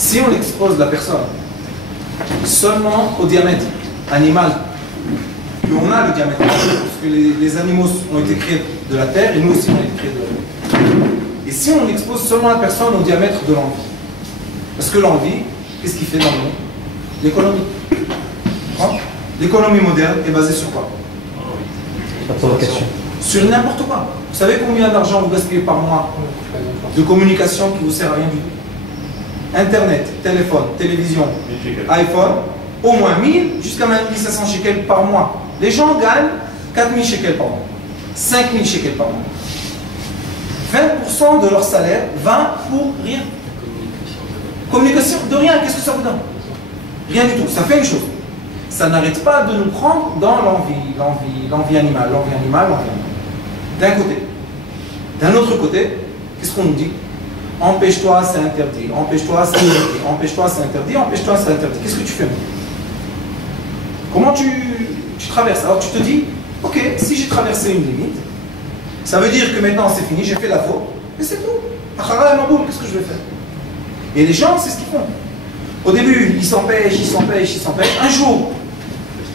Si on expose la personne seulement au diamètre animal, et on a le diamètre, parce que les animaux ont été créés de la terre et nous aussi on a été créés de la terre. Et si on expose seulement la personne au diamètre de l'envie, parce que l'envie, qu'est-ce qu'il fait dans le monde? L'économie. L'économie moderne est basée sur quoi? La provocation. Sur n'importe quoi. Vous savez combien d'argent vous gaspillez par mois de communication qui vous sert à rien du tout? Internet, téléphone, télévision, iPhone, au moins 1000 jusqu'à 1500 shekels par mois. Les gens gagnent 4000 shekels par mois, 5000 shekels par mois. 20% de leur salaire va pour rien. Communication de rien, qu'est-ce que ça vous donne? Rien du tout, ça fait une chose. Ça n'arrête pas de nous prendre dans l'envie animale. D'un côté. D'un autre côté, qu'est-ce qu'on nous dit? Empêche-toi, c'est interdit. Empêche-toi, c'est interdit. Empêche-toi, c'est interdit. Empêche-toi, c'est interdit. Qu'est-ce que tu fais? Comment tu traverses? Alors tu te dis, ok, si j'ai traversé une limite, ça veut dire que maintenant c'est fini, j'ai fait la faute, et c'est tout. Qu'est-ce que je vais faire? Et les gens, c'est ce qu'ils font. Au début, ils s'empêchent. Un jour,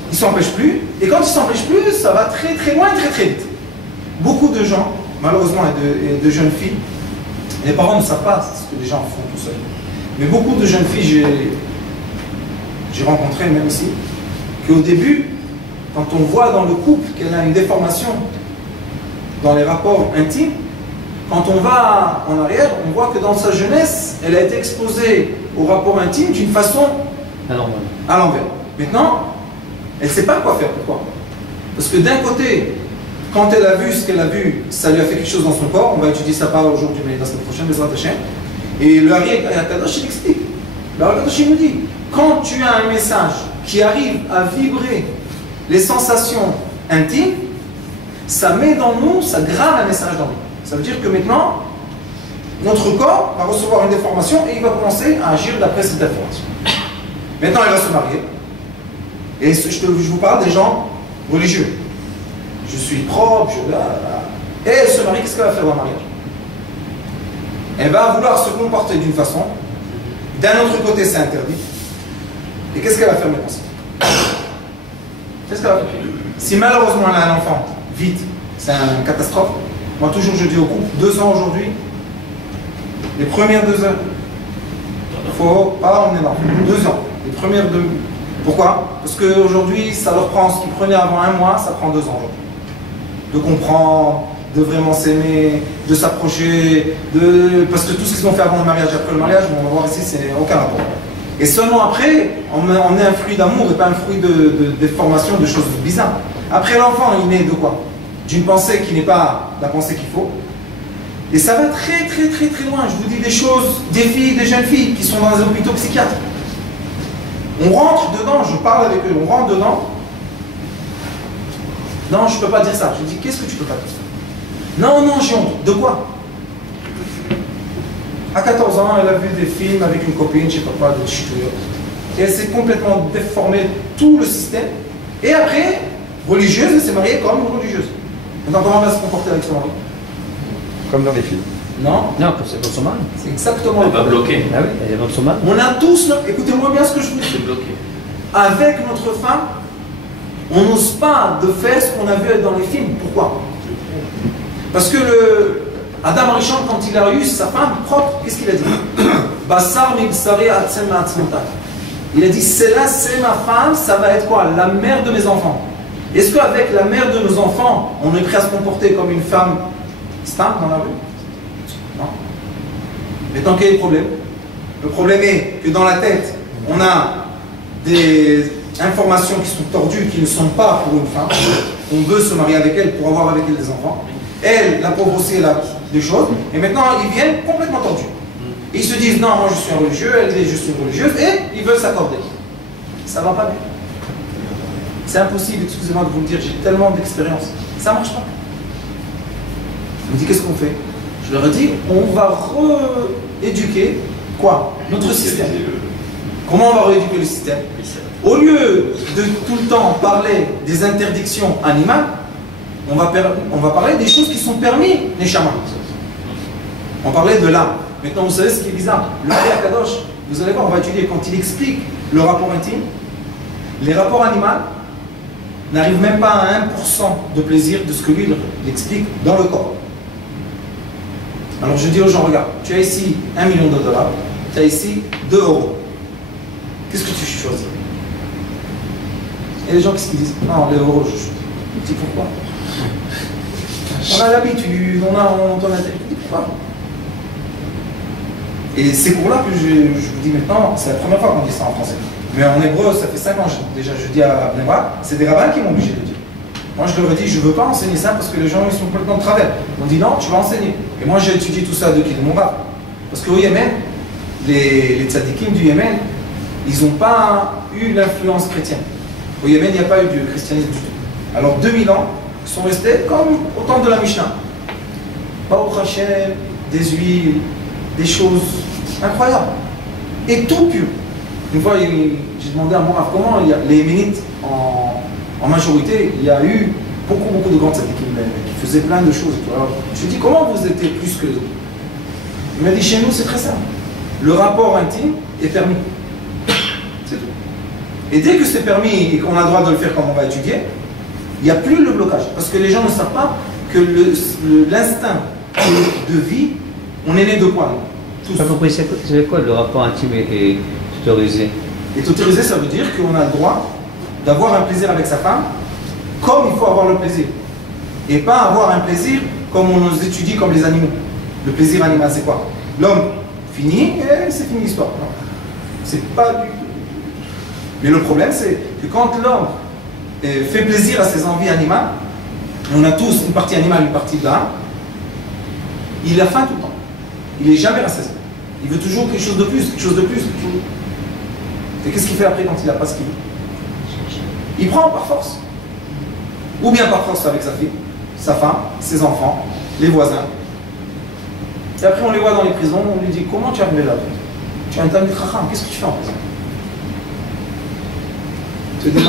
ils ne s'empêchent plus. Et quand ils ne s'empêchent plus, ça va très très loin, très très vite. Beaucoup de gens, malheureusement, et de jeunes filles, les parents ne savent pas ce que les gens font tout seuls. Mais beaucoup de jeunes filles, j'ai rencontré même ici, qu'au début, quand on voit dans le couple qu'elle a une déformation dans les rapports intimes, quand on va en arrière, on voit que dans sa jeunesse, elle a été exposée au rapport intime d'une façon à l'envers. Maintenant, elle ne sait pas quoi faire. Pourquoi? Parce que d'un côté, quand elle a vu ce qu'elle a vu, ça lui a fait quelque chose dans son corps. On va étudier ça pas aujourd'hui, mais la semaine prochaine, Bezrat Hashem. Et le Hari Akadosh, il explique. Le Hari Akadosh, il nous dit, quand tu as un message qui arrive à vibrer les sensations intimes, ça met dans nous, ça grave un message dans nous. Ça veut dire que maintenant, notre corps va recevoir une déformation et il va commencer à agir d'après cette déformation. Maintenant, elle va se marier. Et je vous parle des gens religieux. Je suis propre, et elle se marie, qu'est-ce qu'elle va faire dans le mariage? Elle va vouloir se comporter d'une façon. D'un autre côté, c'est interdit. Et qu'est-ce qu'elle va faire maintenant? Qu'est-ce qu'elle va faire? Si malheureusement elle a un enfant, vite, c'est une catastrophe. Moi, toujours, je dis au couple, 2 ans aujourd'hui, les premières 2 heures, il ne faut pas emmener l'enfant. 2 ans. Les premières 2. Pourquoi? Parce qu'aujourd'hui, ça leur prend ce qu'ils prenaient avant 1 mois, ça prend 2 ans aujourd'hui. De comprendre, de vraiment s'aimer, de s'approcher, parce que tout ce qu'ils ont fait avant le mariage et après le mariage, on va voir ici, c'est aucun rapport. Et seulement après, on est un fruit d'amour et pas un fruit de déformation, de choses bizarres. Après l'enfant, il naît de quoi? D'une pensée qui n'est pas la pensée qu'il faut. Et ça va très très très très loin. Je vous dis des choses, des filles, des jeunes filles qui sont dans les hôpitaux psychiatriques. On rentre dedans, je parle avec eux, on rentre dedans. Non, je ne peux pas dire ça. Je dis, qu'est-ce que tu peux pas dire ça? Non, j'ai honte. De quoi? À 14 ans, elle a vu des films avec une copine, je ne sais pas, de ch'touilles. Et elle s'est complètement déformé tout le système. Et après, religieuse, elle s'est mariée comme une religieuse. Maintenant, comment elle va se comporter avec son mari? Comme dans les films. Non, c'est votre mari. c'est exactement Elle va bloquer. Ah oui, elle est votre mari. On a tous, écoutez-moi bien ce que je vous dis. C'est bloqué. Avec notre femme, on n'ose pas de faire ce qu'on a vu dans les films. Pourquoi? Parce que Adam Arishon, quand il a eu sa femme propre, qu'est-ce qu'il a dit? Bassar mibsari atzem ma'atzmotai. Il a dit, celle-là, c'est ma femme, ça va être quoi? La mère de mes enfants. Est-ce qu'avec la mère de nos enfants, on est prêt à se comporter comme une femme stable dans la rue? Non. Maintenant, quel est le problème? Le problème est que dans la tête, on a des informations qui sont tordues, qui ne sont pas pour une femme. On veut se marier avec elle pour avoir avec elle des enfants. Elle, la pauvre aussi, elle a des choses. Et maintenant, ils viennent complètement tordus. Et ils se disent, non, moi je suis un religieux, elle dit, je suis une religieuse, et ils veulent s'accorder. Ça ne va pas bien. C'est impossible, excusez-moi de vous le dire, j'ai tellement d'expérience. Ça ne marche pas. Je me dis, qu'est-ce qu'on fait? Je leur ai dit, on va rééduquer quoi? Notre système. Comment on va rééduquer le système? Au lieu de tout le temps parler des interdictions animales, on va parler des choses qui sont permises, les chamans. On parlait de l'âme. Maintenant, vous savez ce qui est bizarre? Le Hari Akadosh, vous allez voir, on va étudier, quand il explique le rapport intime, les rapports animaux n'arrivent même pas à 1% de plaisir de ce que lui il explique dans le corps. Alors je dis aux gens, regarde, tu as ici 1 million de dollars, tu as ici 2 euros. Qu'est-ce que tu choisis? Et les gens, qu'est-ce qu'ils disent? Non, les euros, je choisis. Je dis pourquoi? On a l'habitude, on a tête. Je dis pourquoi? Et ces cours-là que je vous dis maintenant, c'est la première fois qu'on dit ça en français. Mais en hébreu, ça fait 5 ans déjà, je dis à Bnebra, c'est des rabbins qui m'ont obligé de dire. Moi, je leur ai dit, je ne veux pas enseigner ça parce que les gens, ils sont complètement de travers. On dit non, tu vas enseigner. Et moi, j'ai étudié tout ça de mon rab. Parce qu'au Yémen, les tzadikim du Yémen, ils n'ont pas eu l'influence chrétienne. Au Yémen, il n'y a pas eu de christianisme du tout. Alors, 2000 ans, ils sont restés comme au temps de la Mishnah. Baruch Hashem, des huiles, des choses incroyables. Et tout pur. Une fois, j'ai demandé à mon rab comment il y a les Yéménites en majorité, il y a eu beaucoup de grands tzadikim qui faisaient plein de choses. Alors, je lui ai dit, comment vous étiez plus que les autres? Il m'a dit, chez nous, c'est très simple. Le rapport intime est permis. C'est tout. Et dès que c'est permis et qu'on a le droit de le faire comme on va étudier, il n'y a plus le blocage. Parce que les gens ne savent pas que l'instinct de vie, on est né de quoi? Tous. Pas compris, c'est quoi le rapport intime est autorisé? Est autorisé, ça veut dire qu'on a le droit d'avoir un plaisir avec sa femme comme il faut avoir le plaisir. Et pas avoir un plaisir comme on nous étudie comme les animaux. Le plaisir animal, c'est quoi? L'homme finit et c'est fini l'histoire. Non. C'est pas du tout. Mais le problème, c'est que quand l'homme fait plaisir à ses envies animales, on a tous une partie animale, une partie de l'âme, il a faim tout le temps. Il n'est jamais rassasié. Il veut toujours quelque chose de plus, quelque chose de plus, quelque chose de plus. Et qu'est-ce qu'il fait après quand il n'a pas ce qu'il veut? Il prend par force. Ou bien par force avec sa fille, sa femme, ses enfants, les voisins. Et après on les voit dans les prisons, on lui dit, comment tu es arrivé là? Tu es un Talmid Chacham, qu'est-ce que tu fais en prison? Tu te dis,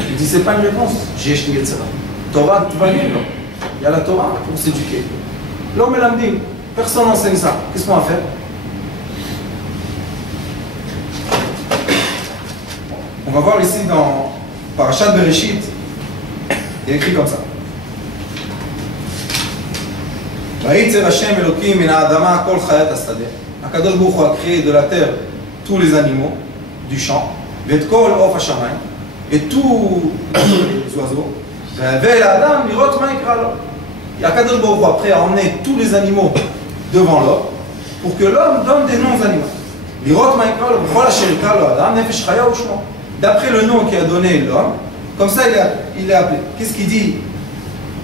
il dit, c'est pas une réponse. J'ai Shli Yetzera. Torah, tu vas lire. Il y a la Torah pour s'éduquer. L'homme et l'âme dit, personne n'enseigne ça. Qu'est-ce qu'on va faire? On va voir ici dans Parashat Bereshit, il est écrit comme ça. Vayitzer Hashem Elokim min ha'adama kol chayat hasadeh. Akadosh Baruch Hu a créé de la terre tous les animaux du champ, v'et kol of hashamayim, et tous les oiseaux. Ve'el ha'adam lirot ma yikra lo. Et Akadosh Baruch Hu après a emmené tous les animaux devant l'homme pour que l'homme donne des noms aux animaux. Lirot ma yikra lo b'chol asher yikra lo adam nefesh chaya u'shmo. D'après le nom qu'a donné l'homme, comme ça il est appelé. Qu'est-ce qu'il dit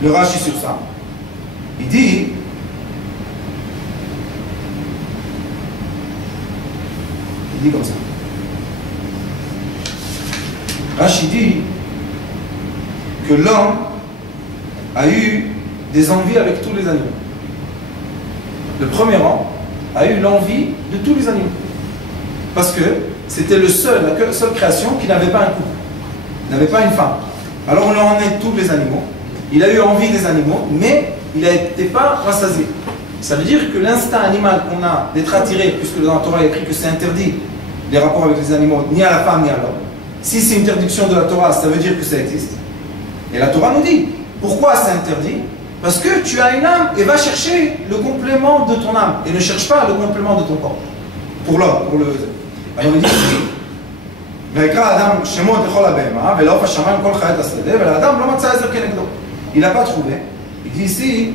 le Rashi sur ça? Il dit comme ça. Rashi dit que l'homme a eu des envies avec tous les animaux. Le premier homme a eu l'envie de tous les animaux. Parce que c'était la seule création qui n'avait pas un couple, n'avait pas une femme. Alors on a emmené tous les animaux, il a eu envie des animaux, mais il n'était pas rassasié. Ça veut dire que l'instinct animal qu'on a d'être attiré, puisque dans la Torah il est écrit que c'est interdit les rapports avec les animaux, ni à la femme ni à l'homme. Si c'est une interdiction de la Torah, ça veut dire que ça existe. Et la Torah nous dit, pourquoi c'est interdit? Parce que tu as une âme et va chercher le complément de ton âme, et ne cherche pas le complément de ton corps. Pour l'homme, pour le... Alors il dit ici, il n'a pas trouvé. Il dit ici,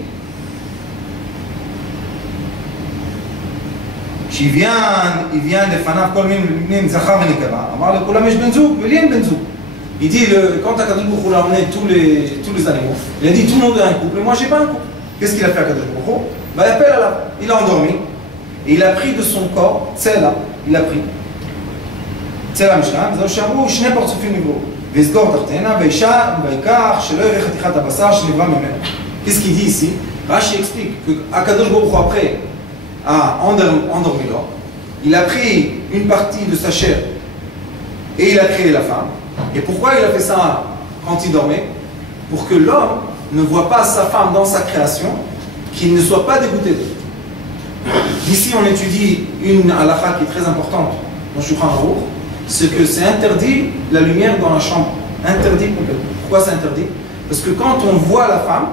il vient de Fanav Kol Min Zachar Venikava. Il dit, quand Akadosh Baruch Hu a emmené tous les animaux, il a dit tout le monde a un couple, et moi j'ai pas un couple. Qu'est-ce qu'il a fait Akadosh Baruch Hu? Il appelle à la... Il a endormi, et il a pris de son corps, Tsela, il a pris. Tsela Mishnah, זהו שאמרו שני פרצופים נבראו, ויסגור תחתינה, ויקח שלא יראה חתיכת הבשר שנברא ממנו. Qu'est-ce qu'il dit ici? Rashi explique que Akadosh Baruch Hu après a endormi l'homme, il a pris une partie de sa chair et il a créé la femme. Et pourquoi il a fait ça quand il dormait? Pour que l'homme ne voit pas sa femme dans sa création, qu'il ne soit pas dégoûté d'elle. Ici, on étudie une halakha qui est très importante dans Shulchan Aruch, c'est que c'est interdit la lumière dans la chambre. Interdit complètement. Pourquoi c'est interdit? Parce que quand on voit la femme,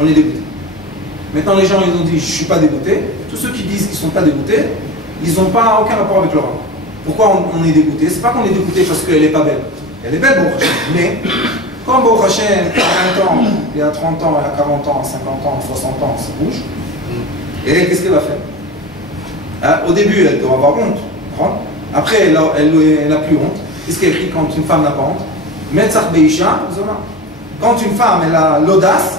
on est dégoûté. Maintenant, les gens, ils ont dit, je ne suis pas dégoûté. Tous ceux qui disent qu'ils ne sont pas dégoûtés, ils n'ont pas aucun rapport avec le rang. Pourquoi on est dégoûté? C'est pas qu'on est dégoûté parce qu'elle n'est pas belle. Elle est belle, Baruch Hashem. Mais, quand Baruch Hashem, il y a 20 ans, il y a 30 ans, il y a 40 ans, 50 ans, 60 ans, ça bouge. Et qu'est-ce qu'elle va faire? Hein? Au début, elle doit avoir honte. Après, elle n'a plus honte. Qu'est-ce qu'elle écrit quand une femme n'a pas honte? Metzach Beisha, quand une femme elle a l'audace,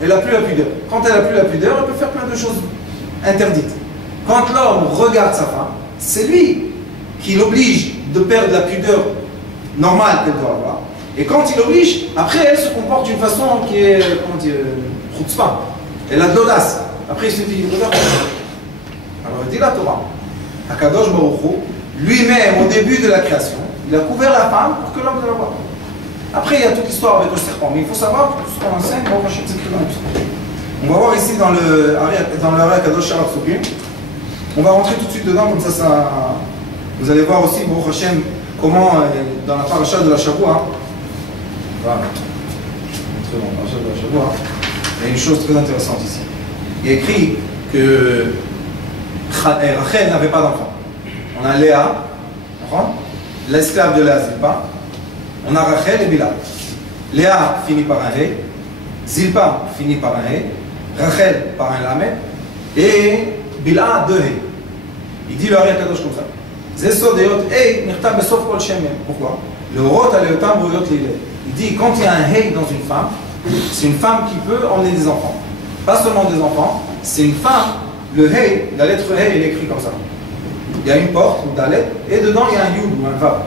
elle n'a plus la pudeur. Quand elle n'a plus la pudeur, elle peut faire plein de choses interdites. Quand l'homme regarde sa femme, c'est lui qui l'oblige de perdre la pudeur normale qu'elle doit avoir. Et quand il l'oblige, après elle se comporte d'une façon qui est, comment dire, chutzpah. Elle a de l'audace. Après il se dit, regarde. Alors il dit la Torah. Akadosh Baruch Hu, lui-même au début de la création, il a couvert la femme pour que l'homme ne la voie. Après, il y a toute l'histoire avec le serpent. Mais il faut savoir que tout ce qu'on enseigne, on va voir ici dans le Kadosh Sharaf Sukim. On va rentrer tout de suite dedans, comme ça, vous allez voir aussi, Baruch Hashem, comment dans la paracha de la Shavua, voilà, dans la paracha de la Shavua, il y a une chose très intéressante ici. Il est écrit que Rachel n'avait pas d'enfant. On a Léa, l'esclave de Léa Zilpa. On a Rachel et Bila. Léa finit par un He, Zilpa finit par un He, Rachel par un Lamed, et Bila deux He. Il dit le Ari Akadosh comme ça. Zesodeyot He, Nirta Besof Kol Shem. Pourquoi? Le Rot Aleotam Boyot Lile. Il dit quand il y a un He dans une femme, c'est une femme qui peut emmener des enfants. Pas seulement des enfants, c'est une femme. Le He, la lettre He, il est écrit comme ça. Il y a une porte, une dalet, et dedans il y a un Yud ou un Vav.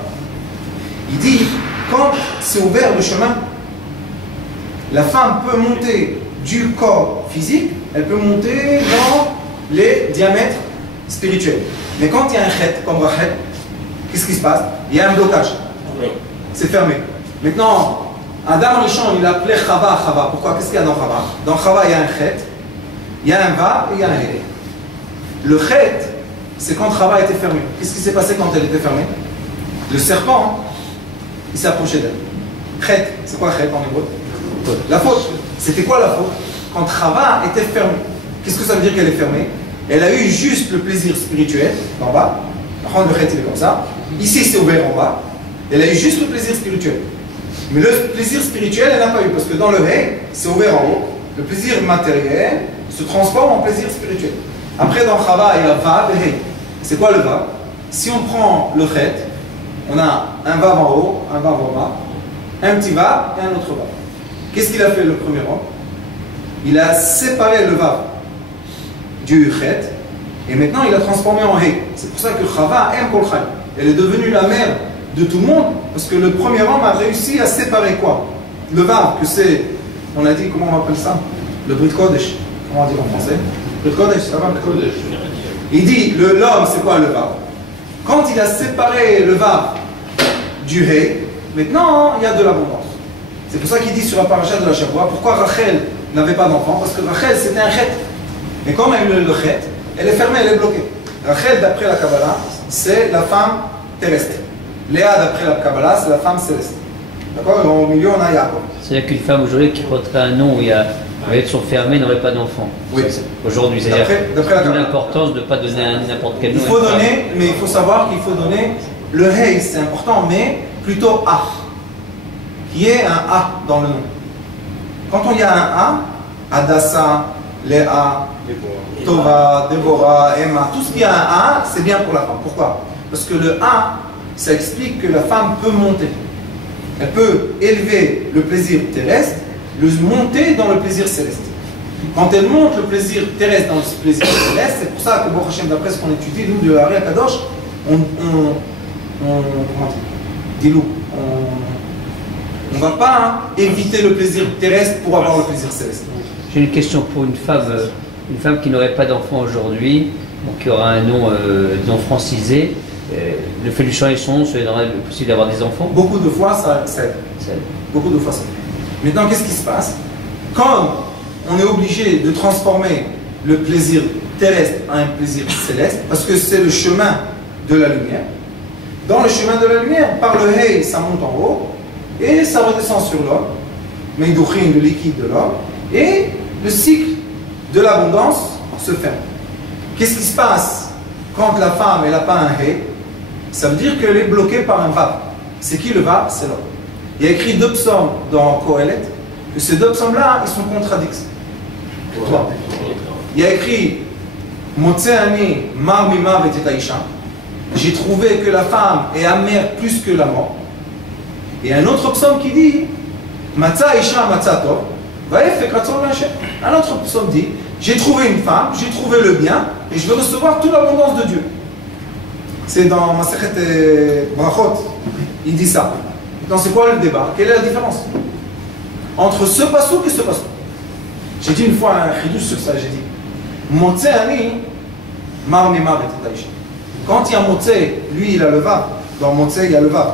Il dit, quand c'est ouvert le chemin, la femme peut monter du corps physique, elle peut monter dans les diamètres spirituels. Mais quand il y a un chet, comme Rachel, qu'est-ce qui se passe? Il y a un blocage. C'est fermé. Maintenant, Adam Rishon, il appelait Chava, Chava. Pourquoi? Qu'est-ce qu'il y a dans Chava? Dans Chava, il y a un chet, il y a un va et il y a un he. Le chet, c'est quand Chava était fermée. Qu'est-ce qui s'est passé quand elle était fermée? Le serpent, il s'est approché d'elle. Chet, c'est quoi chet en hébreu? La faute. C'était quoi la faute? Quand Chava était fermée. Qu'est-ce que ça veut dire qu'elle est fermée? Elle a eu juste le plaisir spirituel, en bas. Le chet, il est comme ça. Ici, c'est ouvert en bas. Elle a eu juste le plaisir spirituel. Mais le plaisir spirituel, elle n'a pas eu. Parce que dans le he, c'est ouvert en haut. Le plaisir matériel se transforme en plaisir spirituel. Après, dans Chava, il y a Vav et He. C'est quoi le Vav? Si on prend le Chet, on a un Vav en haut, un Vav en bas, un petit Vav et un autre Vav. Qu'est-ce qu'il a fait le premier homme? Il a séparé le Vav du Chet et maintenant il a transformé en He. C'est pour ça que Chava aime Kol Chai. Elle est devenue la mère de tout le monde parce que le premier homme a réussi à séparer quoi? Le Vav, que c'est, on a dit, comment on appelle ça? Le Brit Kodesh. Comment on dit en français? Le Kodesh, ça va? Le Kodesh. Il dit, l'homme, c'est quoi le Vav? Quand il a séparé le Vav du He, maintenant, il y a de l'abondance. C'est pour ça qu'il dit sur la paracha de la Shavua, pourquoi Rachel n'avait pas d'enfant? Parce que Rachel, c'était un Chet. Et comme elle a eu le Chet, elle est fermée, elle est bloquée. Rachel, d'après la Kabbalah, c'est la femme terrestre. Léa, d'après la Kabbalah, c'est la femme céleste. D'accord? Au milieu, on a Yaakov. C'est-à-dire qu'une femme aujourd'hui qui porterait un nom où il y a être fermée n'aurait pas d'enfant. Oui. Aujourd'hui, c'est-à-dire l'importance de ne pas donner n'importe quel nom. Il faut donner, mais il faut savoir qu'il faut donner le Hey, c'est important, mais plutôt A. Qui est un A dans le nom. Quand on y a un A, Adassa, Léa, Tova, Déborah, Emma, tout ce qui a un A, c'est bien pour la femme. Pourquoi? Parce que le A, ça explique que la femme peut monter. Elle peut élever le plaisir terrestre, le monter dans le plaisir céleste. Quand elle monte le plaisir terrestre dans le plaisir céleste, c'est pour ça que, Baruch Hashem, d'après ce qu'on étudie, nous, de Ari Akadosh, on ne va pas éviter le plaisir terrestre pour avoir le plaisir céleste. J'ai une question pour une femme qui n'aurait pas d'enfant aujourd'hui, qui aura un nom francisé. Le fait de changer son nom, ça donnerait possible d'avoir des enfants? Beaucoup de fois, ça aide. Beaucoup de fois, ça aide. Maintenant, qu'est-ce qui se passe? Quand on est obligé de transformer le plaisir terrestre a un plaisir céleste, parce que c'est le chemin de la lumière. Dans le chemin de la lumière, par le Hey, ça monte en haut, et ça redescend sur l'homme, Meidouchin, le liquide de l'homme, et le cycle de l'abondance se ferme. Qu'est-ce qui se passe quand la femme n'a pas un Hey? Ça veut dire qu'elle est bloquée par un Vav. C'est qui le Vav? C'est l'homme. Il y a écrit 2 psaumes dans Kohelet, que ces 2 psaumes-là, ils sont contradictoires. Il y a écrit Motseani mar mimav et Aisha. J'ai trouvé que la femme est amère plus que la mort. Et un autre psaume qui dit Matza Aisha Matza Tov. Un autre psaume dit j'ai trouvé une femme, j'ai trouvé le bien, et je veux recevoir toute l'abondance de Dieu. C'est dans Masechet Brachot, il dit ça. Donc c'est quoi le débat? Quelle est la différence entre ce passouk et ce passouk? J'ai dit une fois un chidouche sur ça, j'ai dit Motse ani mar mimar et taïcha. Quand il y a Motse, lui il a le vav. Dans Motse il y a le vav.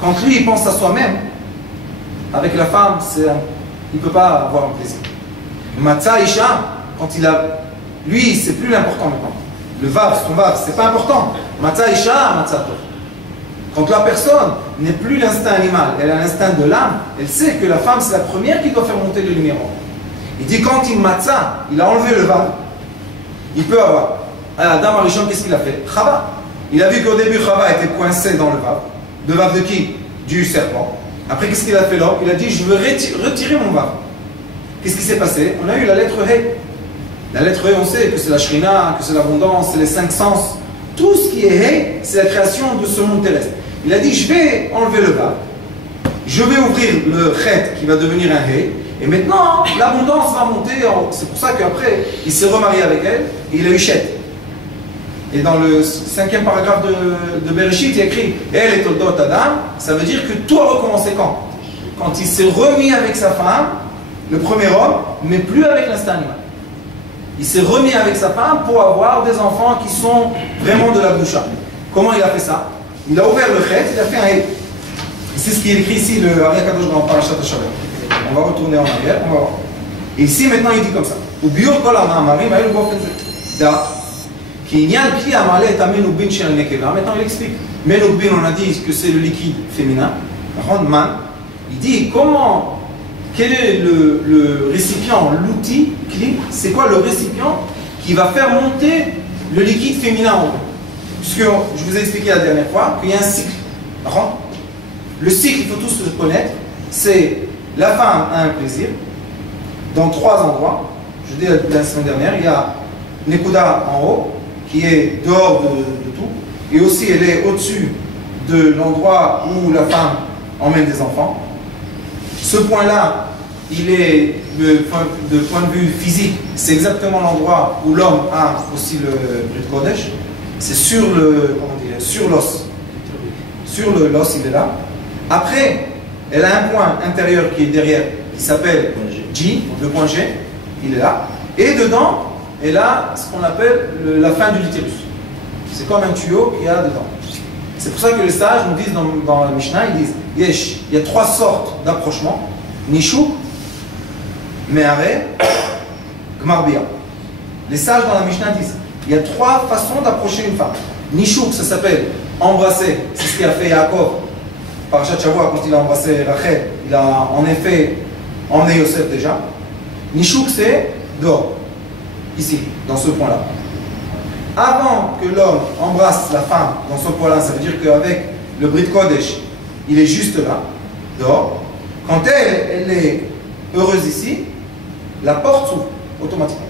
Quand lui il pense à soi-même, avec la femme, il ne peut pas avoir un plaisir. Matza Isha, quand il a. Lui, c'est plus l'important maintenant. Le vav, son vav, c'est pas important. Matza Isha, Matza Tov. Quand la personne n'est plus l'instinct animal, elle a l'instinct de l'âme, elle sait que la femme, c'est la première qui doit faire monter le numéro. Il dit quand il matza, il a enlevé le vav, il peut avoir. Adam Arishon, qu'est-ce qu'il a fait? Chava. Il a vu qu'au début, Chava était coincé dans le vav. Le vav de qui? Du serpent. Après, qu'est-ce qu'il a fait l'homme? Il a dit je veux retirer mon vav. Qu'est-ce qui s'est passé? On a eu la lettre He. La lettre He, on sait que c'est la Shrina, que c'est l'abondance, c'est les 5 sens. Tout ce qui est He, c'est la création de ce monde terrestre. Il a dit je vais enlever le vav, je vais ouvrir le Chet qui va devenir un He, et maintenant l'abondance va monter. C'est pour ça qu'après il s'est remarié avec elle et il a eu Chet. Et dans le 5e paragraphe de Bereshit, il y a écrit elle est Toldot Adam, ça veut dire que tout a recommencé quand? Quand il s'est remis avec sa femme, le premier homme, mais plus avec l'instinct animal. Il s'est remis avec sa femme pour avoir des enfants qui sont vraiment de la boucha. Comment il a fait ça? Il a ouvert le Chet, il a fait un He. C'est ce qui est écrit ici, le Ari Kadosh dans Parashat Shabbat. On va retourner en arrière, on va voir. Et ici, maintenant, il dit comme ça. Ou biur kol ha'ma'amarim ha'elu bofen da ki inyan kli ha'ma'ale et ha'menukbin shel nekeva. Maintenant, il explique. Menukbin, on a dit que c'est le liquide féminin. Man. Il dit comment, quel est le récipient, l'outil, kli, c'est quoi le récipient qui va faire monter le liquide féminin en haut? Puisque je vous ai expliqué la dernière fois qu'il y a un cycle. Le cycle, il faut tous le connaître, c'est la femme a un plaisir dans 3 endroits. Je dis la semaine dernière, il y a Nekuda en haut, qui est dehors de tout, et aussi elle est au-dessus de l'endroit où la femme emmène des enfants. Ce point-là, il est, de point de vue physique, c'est exactement l'endroit où l'homme a aussi le Brit Kodesh. C'est sur le, sur l'os. Sur l'os, il est là. Après, elle a un point intérieur qui est derrière, qui s'appelle J, le point G, il est là. Et dedans, elle a ce qu'on appelle la fin du l'utérus. C'est comme un tuyau qu'il y a dedans. C'est pour ça que les sages nous disent dans la Mishnah, ils disent Yesh, il y a 3 sortes d'approchement. Nishuk, Me'are, Gmarbia. Les sages dans la Mishnah disent il y a 3 façons d'approcher une femme. Nishuk, ça s'appelle embrasser. C'est ce qu'a fait Yaakov. Parashat Shavua, quand il a embrassé Rachel, il a en effet emmené Yosef déjà. Nishuk, c'est dehors. Ici, dans ce point-là. Avant que l'homme embrasse la femme dans ce point-là, ça veut dire qu'avec le Brit Kodesh, il est juste là, dehors. Quand elle est heureuse ici, la porte s'ouvre automatiquement.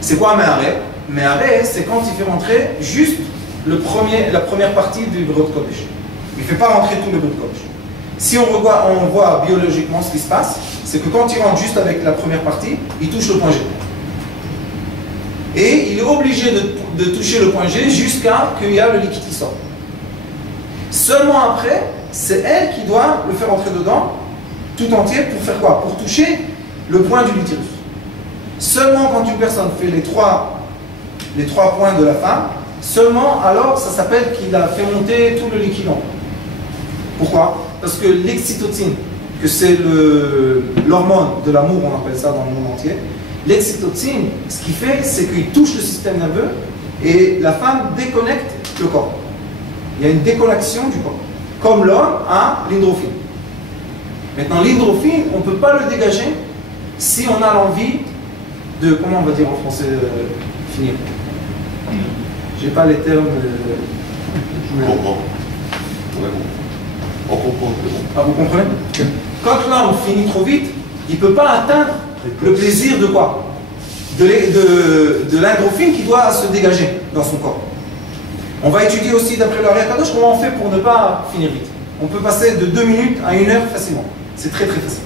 C'est quoi un Me'areh? Me'areh, c'est quand il fait rentrer juste la première partie du Brit Kodesh. Il ne fait pas rentrer tout le Brit Kodesh. Si on voit biologiquement ce qui se passe, c'est que quand il rentre juste avec la première partie, il touche le point G. Et il est obligé de toucher le point G jusqu'à qu'il y a le liquide qui sort. Seulement après, c'est elle qui doit le faire rentrer dedans, tout entier, pour faire quoi? Pour toucher le point du l'utérus. Seulement quand une personne fait les trois points de la femme, seulement alors ça s'appelle qu'il a fait monter tout le liquide en haut. Pourquoi? Parce que l'excytocine, que c'est l'hormone de l'amour, on appelle ça dans le monde entier, L'excytocine, ce qu'il fait, c'est qu'il touche le système nerveux et la femme déconnecte le corps. Il y a une déconnexion du corps. Comme l'homme a l'hydrophile. Maintenant, l'hydrophile, on ne peut pas le dégager si on a l'envie de, comment on va dire en français, finir. J'ai pas les termes. Je comprends. On comprend. Ah, vous comprenez? Quand l'homme finit trop vite, il ne peut pas atteindre le plaisir de quoi? De l'hydrophile qui doit se dégager dans son corps. On va étudier aussi, d'après le Kadosh, comment on fait pour ne pas finir vite. On peut passer de 2 minutes à 1 heure facilement. C'est très très facile.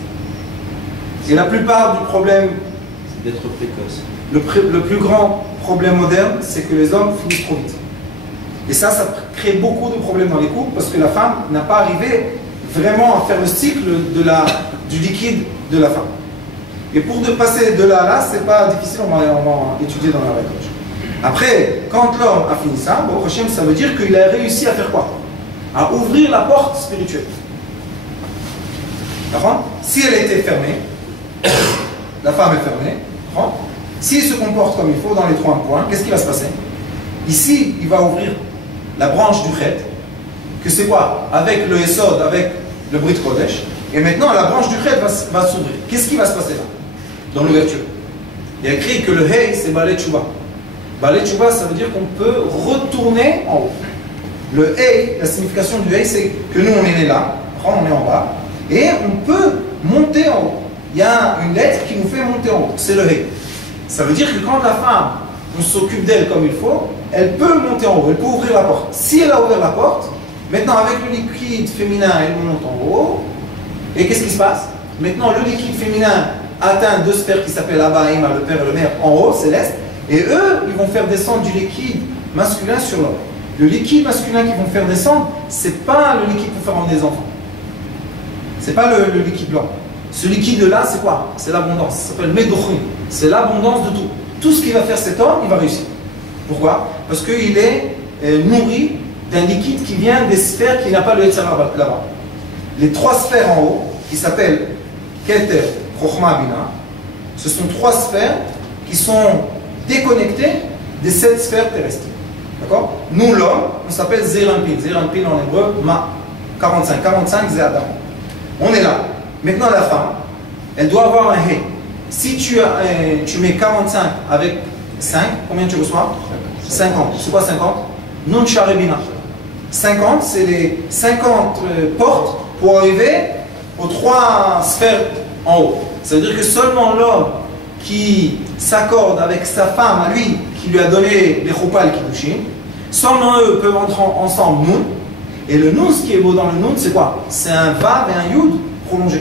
Et la plupart du problème, c'est d'être précoce. Le plus grand problème moderne, c'est que les hommes finissent trop vite. Et ça crée beaucoup de problèmes dans les couples parce que la femme n'a pas arrivé vraiment à faire le cycle du liquide de la femme. Et pour de passer de là à là, c'est pas difficile, on va étudier dans la récolte. Après, quand l'homme a fini ça, bon, ça veut dire qu'il a réussi à faire quoi? À ouvrir la porte spirituelle. D'accord? Si elle était fermée, la femme est fermée, s'il se comporte comme il faut dans les 3 points, qu'est-ce qui va se passer? Ici, il va ouvrir la branche du Chet, que c'est quoi? Avec le Esod, avec le Brit Kodesh, et maintenant la branche du Chet va s'ouvrir. Qu'est-ce qui va se passer là? Dans l'ouverture. Il y a écrit que le Hey, c'est Balei Tshuva. Balei Tshuva, ça veut dire qu'on peut retourner en haut. Le Hey, la signification du Hey, c'est que nous, on est né là, on est en bas, et on peut monter en haut. Il y a une lettre qui nous fait monter en haut, c'est le Hey. Ça veut dire que quand la femme, on s'occupe d'elle comme il faut, elle peut monter en haut, elle peut ouvrir la porte. Si elle a ouvert la porte, maintenant avec le liquide féminin, elle monte en haut, et qu'est-ce qui se passe? Maintenant, le liquide féminin atteint 2 sphères qui s'appellent Abba, Ima, le père et le mère, en haut, céleste, et eux, ils vont faire descendre du liquide masculin sur l'homme. Le liquide masculin qu'ils vont faire descendre, c'est pas le liquide pour faire en des enfants. C'est pas le liquide blanc. Ce liquide-là, c'est quoi? C'est l'abondance. Ça s'appelle Medochim. C'est l'abondance de tout. Tout ce qu'il va faire cet homme, il va réussir. Pourquoi? Parce qu'il est nourri d'un liquide qui vient des sphères qui n'a pas le Yetzirah là-bas. Les 3 sphères en haut, qui s'appellent Keter, Chochma, Bina, ce sont 3 sphères qui sont déconnectées des 7 sphères terrestres. D'accord? Nous, l'homme, on s'appelle Zerampin. Zerampin en hébreu, Ma. 45. 45, c'est Adam. On est là. Maintenant, la femme, elle doit avoir un He. Si tu mets 45 avec 5, combien tu reçois? 50. C'est quoi 50? Nun Sharebina. 50, c'est les 50 portes pour arriver aux 3 sphères en haut. Ça veut dire que seulement l'homme qui s'accorde avec sa femme, à lui, qui lui a donné les choupas et les kiddushin, seulement eux peuvent entrer ensemble Nun. Et le Nun, ce qui est beau dans le Nun, c'est quoi? C'est un Vav et un Yud prolongé.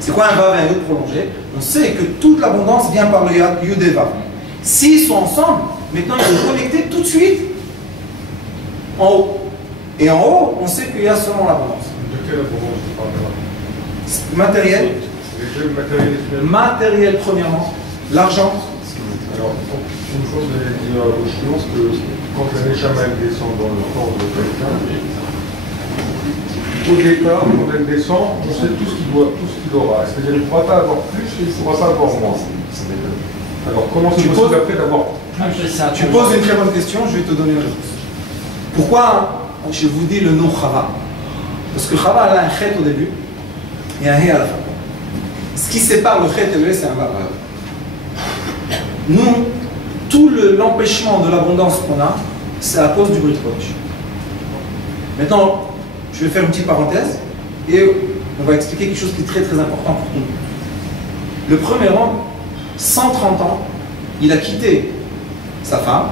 C'est quoi un Vav et un Yud prolongé? On sait que toute l'abondance vient par le Yud et Vav. S'ils sont ensemble, maintenant ils sont connectés tout de suite en haut. Et en haut, on sait qu'il y a seulement l'abondance. De quelle abondance tu parles? Matériel. Matériel, premièrement. L'argent. Alors, une chose, j'avais dit aux Chinois, que quand la Neshama descend dans le corps de quelqu'un, au départ, quand elle descend, on sait tout ce qu'il aura. C'est-à-dire qu'il ne pourra pas avoir plus et il ne pourra pas avoir moins. Alors, comment c'est possible après d'avoir plus? Tu poses une très bonne question, je vais te donner une réponse. Pourquoi je vous dis le nom Chava? Parce que Chava elle a un chet au début et un he à la fin. Ce qui sépare le chet et le he, c'est un vav. Nous, tout l'empêchement de l'abondance qu'on a, c'est à cause du Brit Kodesh. Maintenant, je vais faire une petite parenthèse et on va expliquer quelque chose qui est très très important pour tout le monde. Le premier homme, 130 ans, il a quitté sa femme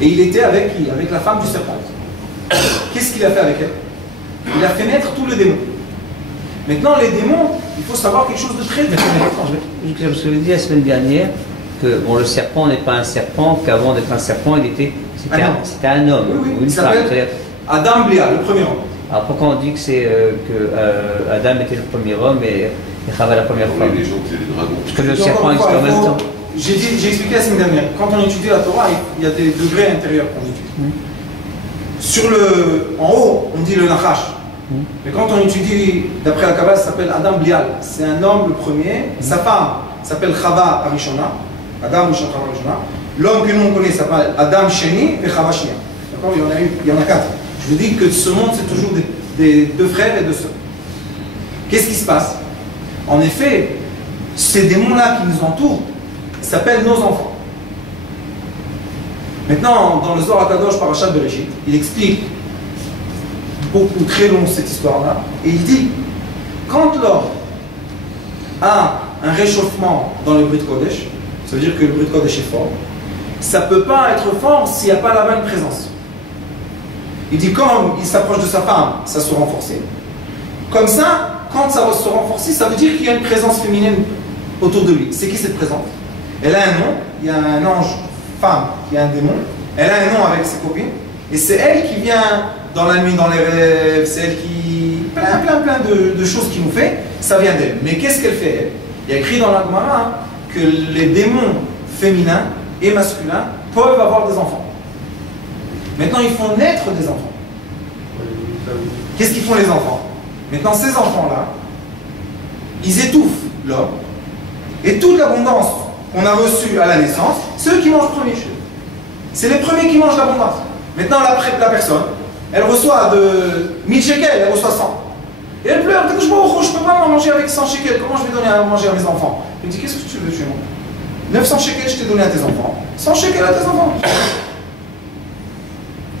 et il était avec qui? Avec la femme du serpent. Qu'est-ce qu'il a fait avec elle? Il a fait naître tous les démons. Maintenant, les démons, il faut savoir quelque chose de très très important. Je vous ai dit la semaine dernière que bon, le serpent n'est pas un serpent, qu'avant d'être un serpent, c'était un homme. Oui, ou une femme. Adam Blia, le premier homme. Alors pourquoi on dit que c'est Adam était le premier homme et Chava la première femme? Les gens qui étaient des dragons. Parce que le serpent existe en même temps. J'ai expliqué la semaine dernière, quand on étudie la Torah, il y a des degrés intérieurs qu'on étudie. En haut, on dit le Nachash. Mais quand on étudie, d'après la Kabbalah, ça s'appelle Adam Blial. C'est un homme le premier, sa femme, s'appelle Chava Arishona, Adam Rishon Chava Arishona. L'homme que nous on connaît s'appelle Adam Sheni et Chava Shnia. D'accord? Il y en a 4. Je vous dis que ce monde, c'est toujours des deux frères et deux sœurs. Qu'est-ce qui se passe? En effet, ces démons-là qui nous entourent s'appellent nos enfants. Maintenant, dans le Zohar HaKadosh Parashat Bereshit, il explique beaucoup très long cette histoire-là, et il dit, quand l'homme a un réchauffement dans le Brit Kodesh, ça veut dire que le Brit Kodesh est fort, ça ne peut pas être fort s'il n'y a pas la même présence. Il dit, comme il s'approche de sa femme, ça se renforce. Comme ça, quand ça va se renforcer, ça veut dire qu'il y a une présence féminine autour de lui. C'est qui cette présence? Elle a un nom, il y a un ange femme qui a un démon, elle a un nom avec ses copines, et c'est elle qui vient dans la nuit, dans les rêves, c'est elle qui... plein de choses qu'il nous fait, ça vient d'elle. Mais qu'est-ce qu'elle fait elle? Il y a écrit dans la Gemara que les démons féminins et masculins peuvent avoir des enfants. Maintenant, ils font naître des enfants. Qu'est-ce qu'ils font les enfants? Maintenant, ces enfants-là, ils étouffent l'homme, et toute l'abondance qu'on a reçue à la naissance, c'est eux qui mangent premier chez eux. C'est les premiers qui mangent l'abondance. Maintenant, la personne, elle reçoit de 1000 shekels, elle reçoit 100. Et elle pleure, je ne peux pas manger avec 100 shekels, comment je vais donner à manger à mes enfants? Elle me dit, qu'est-ce que tu veux chez moi? 900 shekels, je t'ai donné à tes enfants, 100 shekels à tes enfants.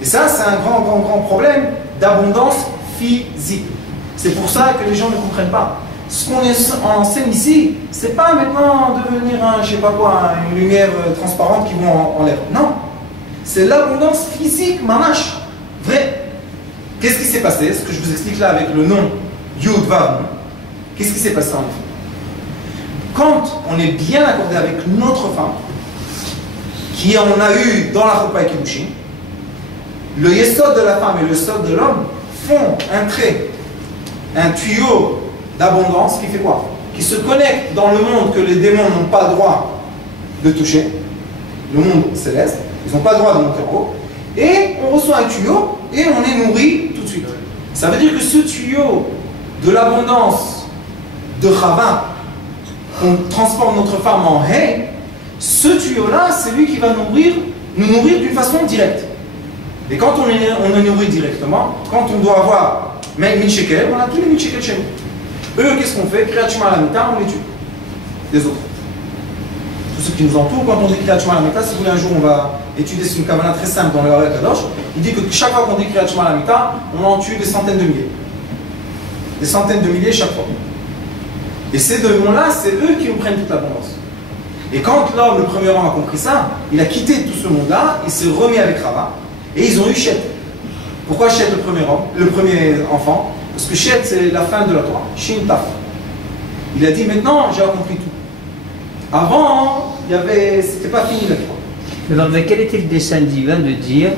Et ça, c'est un grand problème d'abondance physique. C'est pour ça que les gens ne comprennent pas. Ce qu'on enseigne ici, c'est pas maintenant devenir un, je sais pas quoi, une lumière transparente qui va en l'air. Non. C'est l'abondance physique, mamash. Vrai. Qu'est-ce qui s'est passé? Ce que je vous explique là avec le nom Yud Vav. Qu'est-ce qui s'est passé en effet? Quand on est bien accordé avec notre femme, qui on a eu dans la Choupa et Kiddushin, le yesod de la femme et le yesod de l'homme font un trait, un tuyau d'abondance qui fait quoi? Qui se connecte dans le monde que les démons n'ont pas droit de toucher, le monde céleste, ils n'ont pas droit de monter en haut, et on reçoit un tuyau et on est nourri tout de suite. Ça veut dire que ce tuyau de l'abondance de Chava, on transforme notre femme en haie, ce tuyau-là, c'est lui qui va nous nourrir d'une façon directe. Et quand on est nourri directement, quand on doit avoir 1000 shekels, on a tous les 1000 shekels chez nous. Eux, qu'est-ce qu'on fait? Kriyat Shema à la Mita, on les tue. Les autres. Tous ceux qui nous entourent, quand on dit Kriyat Shema à la Mita, si vous voulez un jour, on va étudier, c'est une kavana très simple dans le Zohar HaKadosh, il dit que chaque fois qu'on dit Kriyat Shema à la Mita, on en tue des centaines de milliers. Des centaines de milliers chaque fois. Et ces démons-là, c'est eux qui nous prennent toute l'abondance. Et quand l'homme, le premier homme, a compris ça, il a quitté tout ce monde-là, il s'est remis avec Chava, et ils ont eu Chet. Pourquoi Chet le premier homme, le premier enfant? Parce que Chet, c'est la fin de la Torah. Shin Taf. Il a dit, maintenant, j'ai compris tout. Avant, c'était pas fini la Torah. Mais quel était le dessein divin de dire,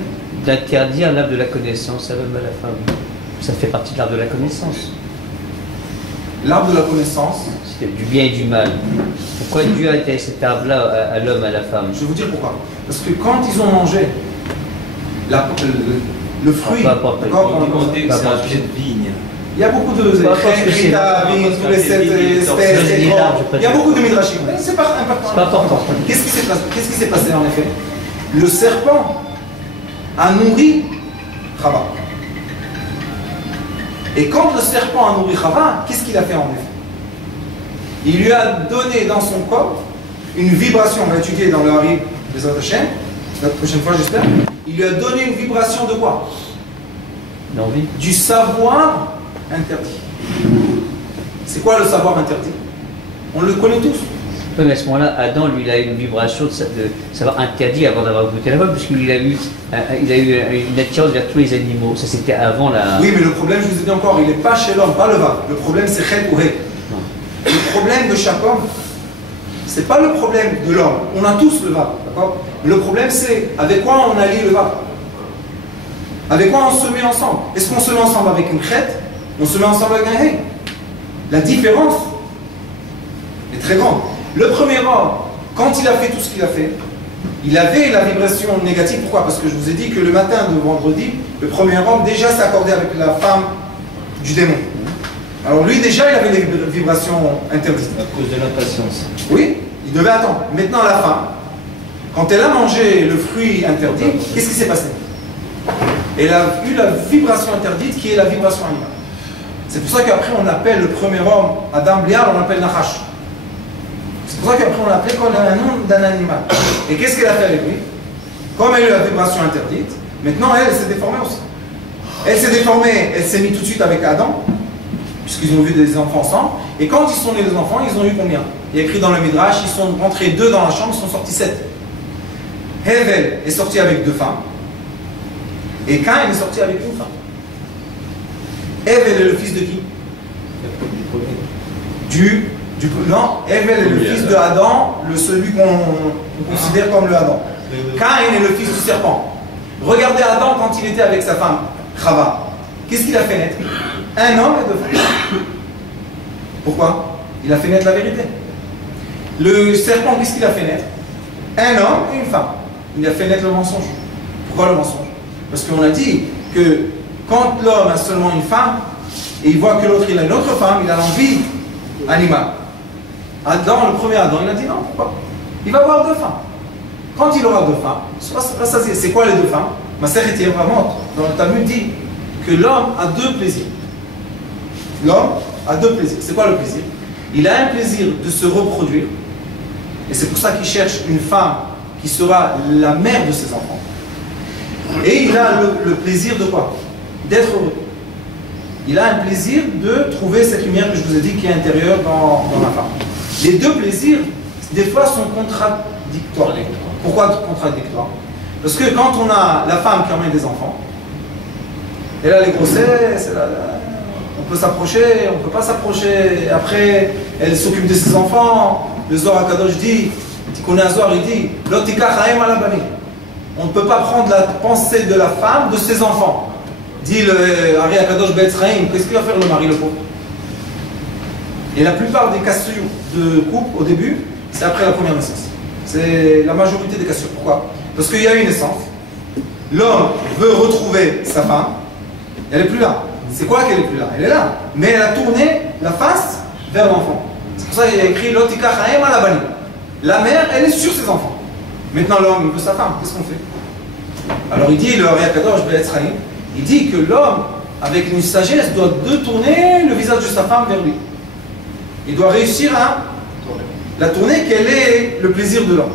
d'interdire l'arbre de la connaissance à l'homme et à la femme? Ça fait partie de l'arbre de la connaissance. L'arbre de la connaissance. C'est du bien et du mal. Pourquoi Dieu a été cet arbre-là à l'homme et à la femme? Je vais vous dire pourquoi. Parce que quand ils ont mangé le fruit, d'accord, c'est un sujet de vigne. il y a beaucoup de Rita, vigne, tous les 7 espèces, il y a beaucoup de midrashim. C'est pas important. Qu'est-ce qui s'est passé en effet? Le serpent a nourri Chava. Et quand le serpent a nourri Chava, qu'est-ce qu'il a fait en effet? Il lui a donné dans son corps une vibration, on va étudier dans le Hari des Hashem, la prochaine fois j'espère. Il lui a donné une vibration de quoi? L'envie. Du savoir interdit. C'est quoi le savoir interdit? On le connaît tous. Oui, mais à ce moment-là, Adam, lui, il a eu une vibration de savoir interdit avant d'avoir goûté la pomme, puisqu'il a eu une attirance vers tous les animaux. Ça, c'était avant la... Oui, mais le problème, je vous ai dit encore, il n'est pas chez l'homme, pas le vav. Le problème, c'est Chet ou He. Le problème de chaque homme, c'est pas le problème de l'homme. On a tous le vav, d'accord? Le problème, c'est avec quoi on allie le vav. Avec quoi on se met ensemble? Est-ce qu'on se met ensemble avec une Chet? On se met ensemble avec un He? La différence est très grande. Le premier homme, quand il a fait tout ce qu'il a fait, il avait la vibration négative. Pourquoi? Parce que je vous ai dit que le matin de vendredi, le premier homme déjà s'accordait avec la femme du démon. Alors lui déjà il avait des vibrations interdites. À cause de l'impatience. Oui, il devait attendre. Maintenant la femme, quand elle a mangé le fruit interdit, qu'est-ce qui s'est passé? Elle a eu la vibration interdite qui est la vibration animale. C'est pour ça qu'après on appelle le premier homme, Adam Bliar, on l'appelle Nachash. C'est pour ça qu'après on l'appelle comme un nom d'un animal. Et qu'est-ce qu'elle a fait avec lui? Comme elle a eu la vibration interdite, maintenant elle s'est déformée aussi. Elle s'est déformée, elle s'est mise tout de suite avec Adam, puisqu'ils ont vu des enfants ensemble. Et quand ils sont nés les enfants, ils ont eu combien? Il y a écrit dans le Midrash, ils sont rentrés 2 dans la chambre, ils sont sortis 7. Hevel est sorti avec 2 femmes. Et Caïn est sorti avec une femme. Hevel est le fils de qui? Non, Hevel est le fils de Adam, celui qu'on considère comme le Adam. Caïn est le fils du serpent. Regardez Adam quand il était avec sa femme, Chava. Qu'est-ce qu'il a fait naître? Un homme et 2 femmes. Pourquoi? Il a fait naître la vérité. Le serpent, qu'est-ce qu'il a fait naître? Un homme et une femme. Il a fait naître le mensonge. Pourquoi le mensonge? Parce qu'on a dit que quand l'homme a seulement une femme, et il voit que l'autre il a une autre femme, il a l'envie animale. Adam, le premier Adam, il a dit non, pourquoi? Il va avoir 2 femmes. Quand il aura 2 femmes, il sera rassasié. C'est quoi les 2 femmes? Masechet Yevamot, dans le Talmud, dit que l'homme a 2 plaisirs. L'homme a 2 plaisirs. C'est quoi le plaisir? Il a un plaisir de se reproduire, et c'est pour ça qu'il cherche une femme qui sera la mère de ses enfants. Et il a le plaisir de quoi? D'être heureux. Il a un plaisir de trouver cette lumière que je vous ai dit qui est intérieure dans la femme. Les 2 plaisirs, des fois, sont contradictoires. Pourquoi contradictoires? Parce que quand on a la femme qui emmène des enfants, elle a les grossesses, on peut s'approcher, on ne peut pas s'approcher. Après, elle s'occupe de ses enfants. Le Zohar HaKadosh dit, tu connais un Zohar, il dit, on ne peut pas prendre la pensée de la femme de ses enfants. Dit le Ari HaKadosh Be'etzraïm, qu'est-ce qu'il va faire le mari, le pauvre? Et la plupart des cassures de couple, au début, c'est après la première naissance. C'est la majorité des cassures. Pourquoi? Parce qu'il y a une naissance. L'homme veut retrouver sa femme. Elle n'est plus là. C'est quoi qu'elle n'est plus là? Elle est là. Mais elle a tourné la face vers l'enfant. C'est pour ça qu'il y a écrit Lotika Chaim à la Bani. La mère, elle est sur ses enfants. Maintenant, l'homme, il veut sa femme. Qu'est-ce qu'on fait? Alors, il dit, le Ari HaKadosh Be'etzraïm, il dit que l'homme, avec une sagesse, doit détourner le visage de sa femme vers lui. Il doit réussir à la tourner, quel est le plaisir de l'homme.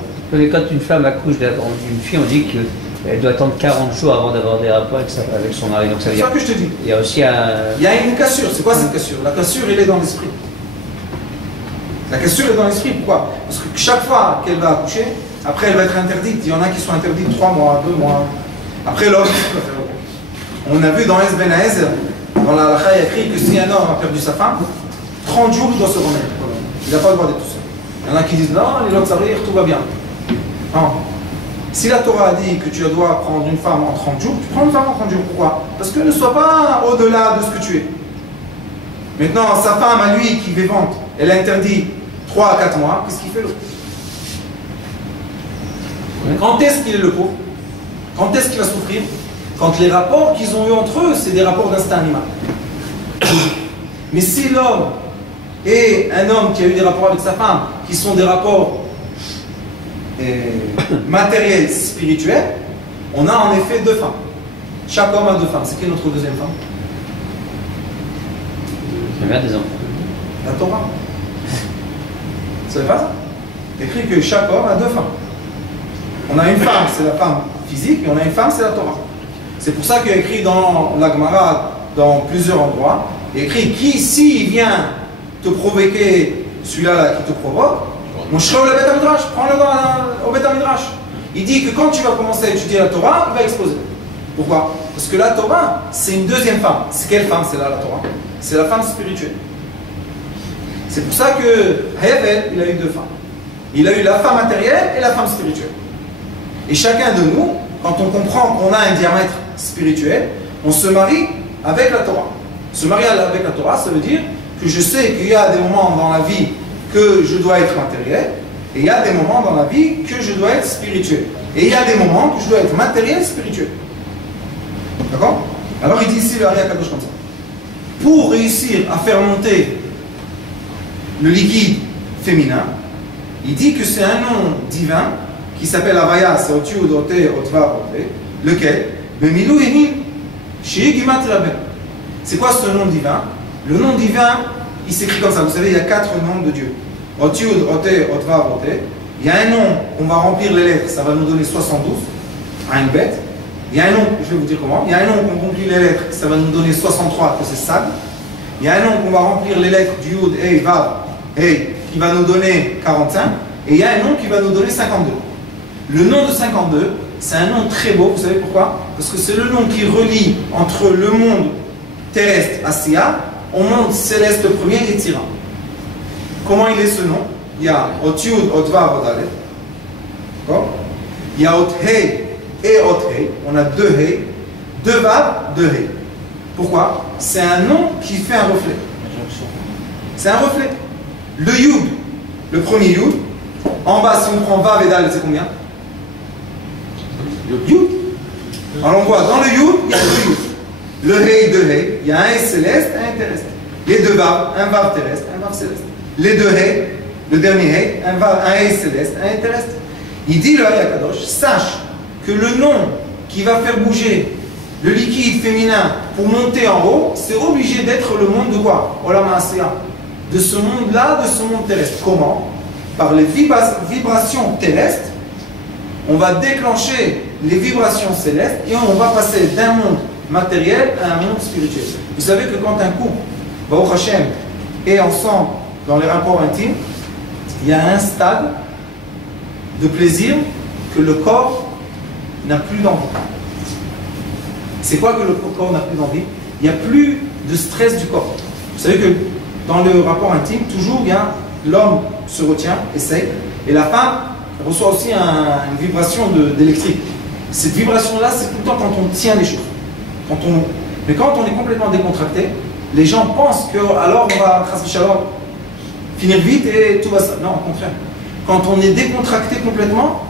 Quand une femme accouche d'une fille, on dit qu'elle doit attendre 40 jours avant d'avoir des rapports avec son mari. C'est ça que je te dis. Il y a aussi un... Il y a une cassure. C'est quoi cette cassure? La cassure, elle est dans l'esprit. La cassure est dans l'esprit. Pourquoi? Parce que chaque fois qu'elle va accoucher, après elle va être interdite. Il y en a qui sont interdites 3 mois, 2 mois. Après l'homme, on a vu dans Es Ben Haezer, dans la halakha, il y a écrit que si un homme a perdu sa femme, 30 jours il doit se remettre. Il n'a pas le droit d'être tout seul. Il y en a qui disent non, les autres rire, tout va bien. Non. Si la Torah a dit que tu dois prendre une femme en 30 jours, tu prends une femme en 30 jours. Pourquoi? Parce que ne sois pas au-delà de ce que tu es. Maintenant, sa femme à lui qui vivante, elle a interdit 3 à 4 mois, qu'est-ce qu'il fait l'autre? Quand est-ce qu'il est le pauvre? Quand est-ce qu'il va souffrir? Quand les rapports qu'ils ont eu entre eux, c'est des rapports d'instinct animal. Mais si l'homme est un homme qui a eu des rapports avec sa femme, qui sont des rapports matériels, spirituels, on a en effet 2 femmes. Chaque homme a 2 femmes. C'est qui notre deuxième femme? La mère des enfants. La Torah. Vous savez pas ça? C'est écrit que chaque homme a 2 femmes. On a une femme, c'est la femme physique, et on a une femme, c'est la Torah. C'est pour ça qu'il y a écrit dans la Gemara, dans plusieurs endroits, il y a écrit qui, s'il vient te provoquer, celui-là là, qui te provoque, mon shreo le Bet HaMidrash, prends-le au Bet HaMidrash. Il dit que quand tu vas commencer à étudier la Torah, il va exploser. Pourquoi? Parce que la Torah, c'est une deuxième femme. C'est quelle femme c'est là la Torah? C'est la femme spirituelle. C'est pour ça que Hevel, il a eu 2 femmes. Il a eu la femme matérielle et la femme spirituelle. Et chacun de nous, quand on comprend qu'on a un diamètre spirituel, on se marie avec la Torah. Se marier avec la Torah, ça veut dire que je sais qu'il y a des moments dans la vie que je dois être matériel, et il y a des moments dans la vie que je dois être spirituel. Et il y a des moments que je dois être matériel, spirituel. D'accord? Alors il dit ici le Ari HaKadosh comme ça. pour réussir à faire monter le liquide féminin, il dit que c'est un nom divin qui s'appelle Avaya, c'est Otiud, Ote, Otva, Ote, lequel c'est quoi ce nom divin? Le nom divin, il s'écrit comme ça. Vous savez, il y a 4 noms de Dieu. Otiud, Ote, Otva, Ote. Il y a un nom, on va remplir les lettres, ça va nous donner 72, à une bête. Il y a un nom, je vais vous dire comment. Il y a un nom qu'on remplit les lettres, ça va nous donner 63, que c'est Sad. Il y a un nom qu'on va remplir les lettres du Yud, Hey, Vav, Hey, qui va nous donner 45. Et il y a un nom qui va nous donner 52. Le nom de 52, c'est un nom très beau, vous savez pourquoi? Parce que c'est le nom qui relie entre le monde terrestre, Asiya, au monde céleste premier, et Tira. Comment il est ce nom? Il y a Otiud, Otva, Odalet. D'accord? Il y a Othei et Othei. On a 2 Hei, 2 Vav, 2 Hei. Pourquoi? C'est un nom qui fait un reflet. C'est un reflet. Le Yud, le premier Yud, en bas, si on prend Vav et Dal, c'est combien? Yud. Alors on voit, dans le Yud, il y a 2 Yud. Le Hei, 2 Hei. Il y a un Hei céleste, un terrestre. Les 2 Vav, un Vav terrestre, un Vav céleste. Les 2 Hei, le dernier Hei, un Hei céleste, un Hei terrestre. Il dit le Hei Kadosh, sache que le nom qui va faire bouger le liquide féminin pour monter en haut, c'est obligé d'être le monde de quoi? Olam Asiya. De ce monde-là, de ce monde terrestre. Comment? Par les vibrations terrestres, on va déclencher les vibrations célestes et on va passer d'un monde matériel à un monde spirituel. Vous savez que quand un couple, Baruch Hashem, est ensemble dans les rapports intimes, il y a un stade de plaisir que le corps n'a plus d'envie. C'est quoi que le corps n'a plus d'envie? Il n'y a plus de stress du corps. Vous savez que dans le rapport intime, toujours il y a l'homme se retient, essaye, et la femme reçoit aussi une vibration d'électrique. Cette vibration-là, c'est tout le temps quand on tient les choses. Mais quand on est complètement décontracté, les gens pensent que alors on va finir vite et tout va ça. Non, au contraire. Quand on est décontracté complètement,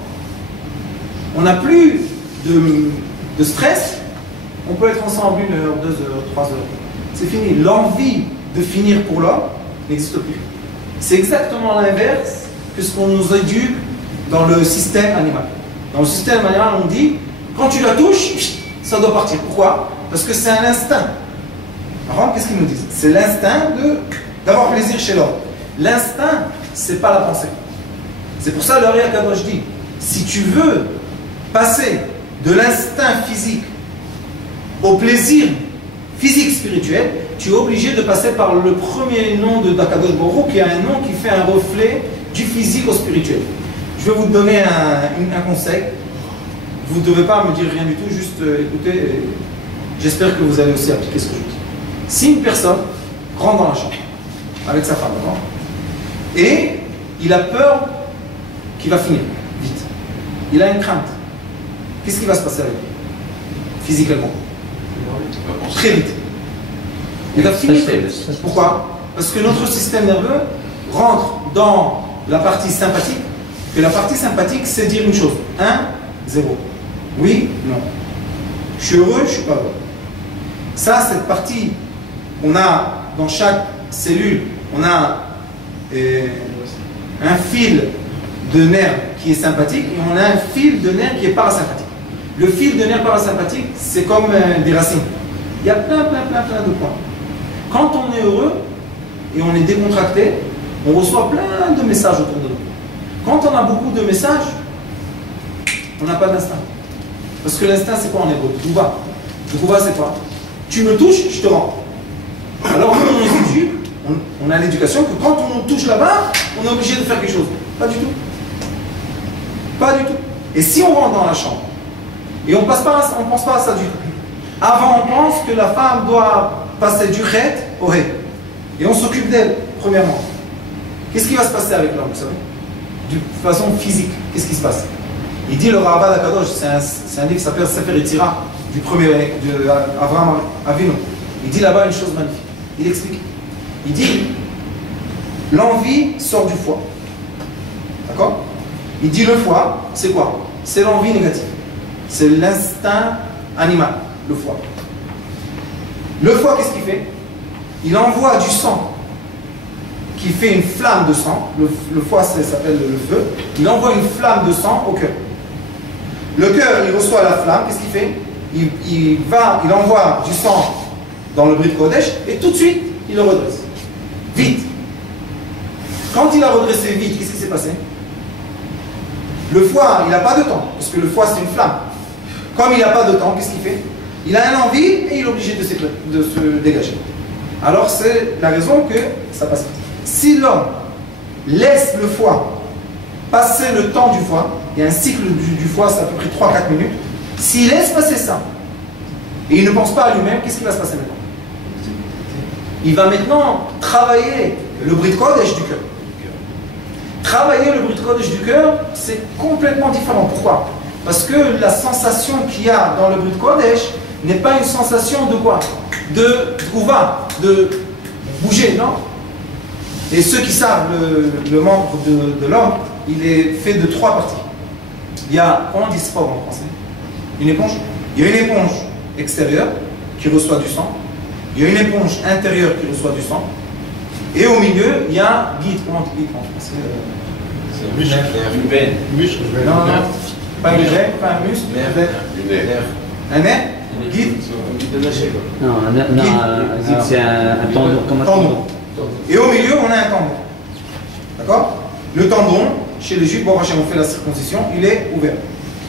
on n'a plus de stress, on peut être ensemble 1 heure, 2 heures, 3 heures. C'est fini. L'envie de finir pour l'homme n'existe plus. C'est exactement l'inverse que ce qu'on nous éduque dans le système animal. Dans le système animal, on dit, quand tu la touches, ça doit partir. Pourquoi? Parce que c'est un instinct. Alors, qu'est-ce qu'ils nous disent? C'est l'instinct d'avoir plaisir chez l'homme. L'instinct, c'est pas la pensée. C'est pour ça le Ari Akadosh dit, si tu veux passer de l'instinct physique au plaisir physique spirituel, tu es obligé de passer par le premier nom de Akadosh Baruch Hu, qui est un nom qui fait un reflet du physique au spirituel. Je vais vous donner un conseil. Vous ne devez pas me dire rien du tout, juste écoutez. J'espère que vous allez aussi appliquer ce que je dis. Si une personne rentre dans la chambre avec sa femme, d'accord, et il a peur qu'il va finir vite, il a une crainte, qu'est-ce qui va se passer avec lui physiquement? Très vite. Il va finir très vite. Pourquoi? Parce que notre système nerveux rentre dans la partie sympathique, et la partie sympathique, c'est dire une chose. 1, 0. Oui, non. Je suis heureux, je ne suis pas heureux. Ça, cette partie, on a dans chaque cellule, on a un fil de nerf qui est sympathique et on a un fil de nerf qui est parasympathique. Le fil de nerf parasympathique, c'est comme des racines. Il y a plein de points. Quand on est heureux et on est décontracté, on reçoit plein de messages autour de nous. Quand on a beaucoup de messages, on n'a pas d'instinct. Parce que l'instinct, c'est quoi en hébreu? Douva. Douva, c'est quoi? Tu me touches, je te rends. Alors, nous, on a l'éducation que quand on nous touche là-bas, on est obligé de faire quelque chose. Pas du tout. Pas du tout. Et si on rentre dans la chambre, et on ne pense pas à ça du tout. Avant, on pense que la femme doit passer du chet au ré. Et on s'occupe d'elle, premièrement. Qu'est-ce qui va se passer avec l'homme, vous savez? De façon physique, qu'est-ce qui se passe? Il dit le Rabbah d'Akadosh, c'est un livre qui s'appelle Sefer Yetzira, du premier de Avraham Avinu. Il dit là-bas une chose magnifique. Il explique. Il dit l'envie sort du foie. D'accord? Il dit le foie, c'est quoi? C'est l'envie négative. C'est l'instinct animal, le foie. Le foie, qu'est-ce qu'il fait? il envoie du sang qui fait une flamme de sang. Le foie, ça s'appelle le feu. Il envoie une flamme de sang au cœur. Le cœur, il reçoit la flamme, qu'est-ce qu'il fait? Il envoie du sang dans le Brit Kodesh et tout de suite, il le redresse. Vite. Quand il a redressé vite, qu'est-ce qui s'est passé? Le foie, il n'a pas de temps, parce que le foie, c'est une flamme. Comme il n'a pas de temps, qu'est-ce qu'il fait? Il a une envie et il est obligé de se dégager. Alors, c'est la raison que ça passe. Si l'homme laisse le foie passer le temps du foie, il y a un cycle du foie, c'est à peu près 3-4 minutes. S'il laisse passer ça, et il ne pense pas à lui-même, qu'est-ce qui va se passer maintenant? Il va maintenant travailler le Brit Kodesh du cœur. Travailler le Brit Kodesh du cœur, c'est complètement différent. Pourquoi? Parce que la sensation qu'il y a dans le Brit Kodesh n'est pas une sensation de quoi? De trouva, de bouger, non? Et ceux qui savent le membre de l'homme, il est fait de 3 parties. Il y a, comment on dit sport en français? Une éponge. Il y a une éponge extérieure qui reçoit du sang. Il y a une éponge intérieure qui reçoit du sang. Et au milieu, il y a guide. Comment on dit en français? C'est un muscle. Une veine. Muscle. Non, non, pas une veine, pas un muscle. Un nerf. Guide. Non, guide, c'est un tendon. Comme un tendon. Et au milieu, on a un tendon. D'accord? Le tendon, chez les Juifs, bon, on fait la circoncision, il est ouvert.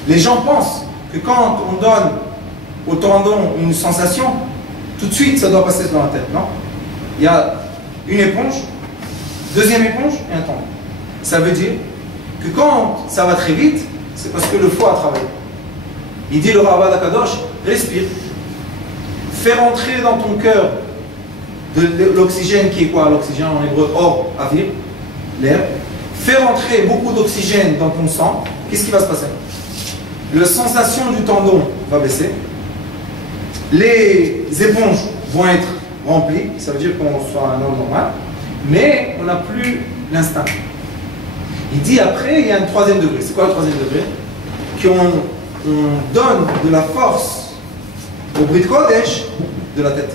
Les gens pensent que quand on donne au tendon une sensation, tout de suite, ça doit passer dans la tête, non? Il y a une éponge, deuxième éponge et un tendon. Ça veut dire que quand ça va très vite, c'est parce que le foie a travaillé. Il dit le Rabbah d'Akadosh, respire. Fais rentrer dans ton cœur de l'oxygène qui est quoi? L'oxygène en hébreu, or, avir, l'air. Fais rentrer beaucoup d'oxygène dans ton sang. Qu'est-ce qui va se passer? La sensation du tendon va baisser. Les éponges vont être remplies. Ça veut dire qu'on soit un homme normal. Mais on n'a plus l'instinct. Il dit après, il y a un 3e degré. C'est quoi le 3e degré? Qu'on donne de la force au Brit Kodesh de la tête.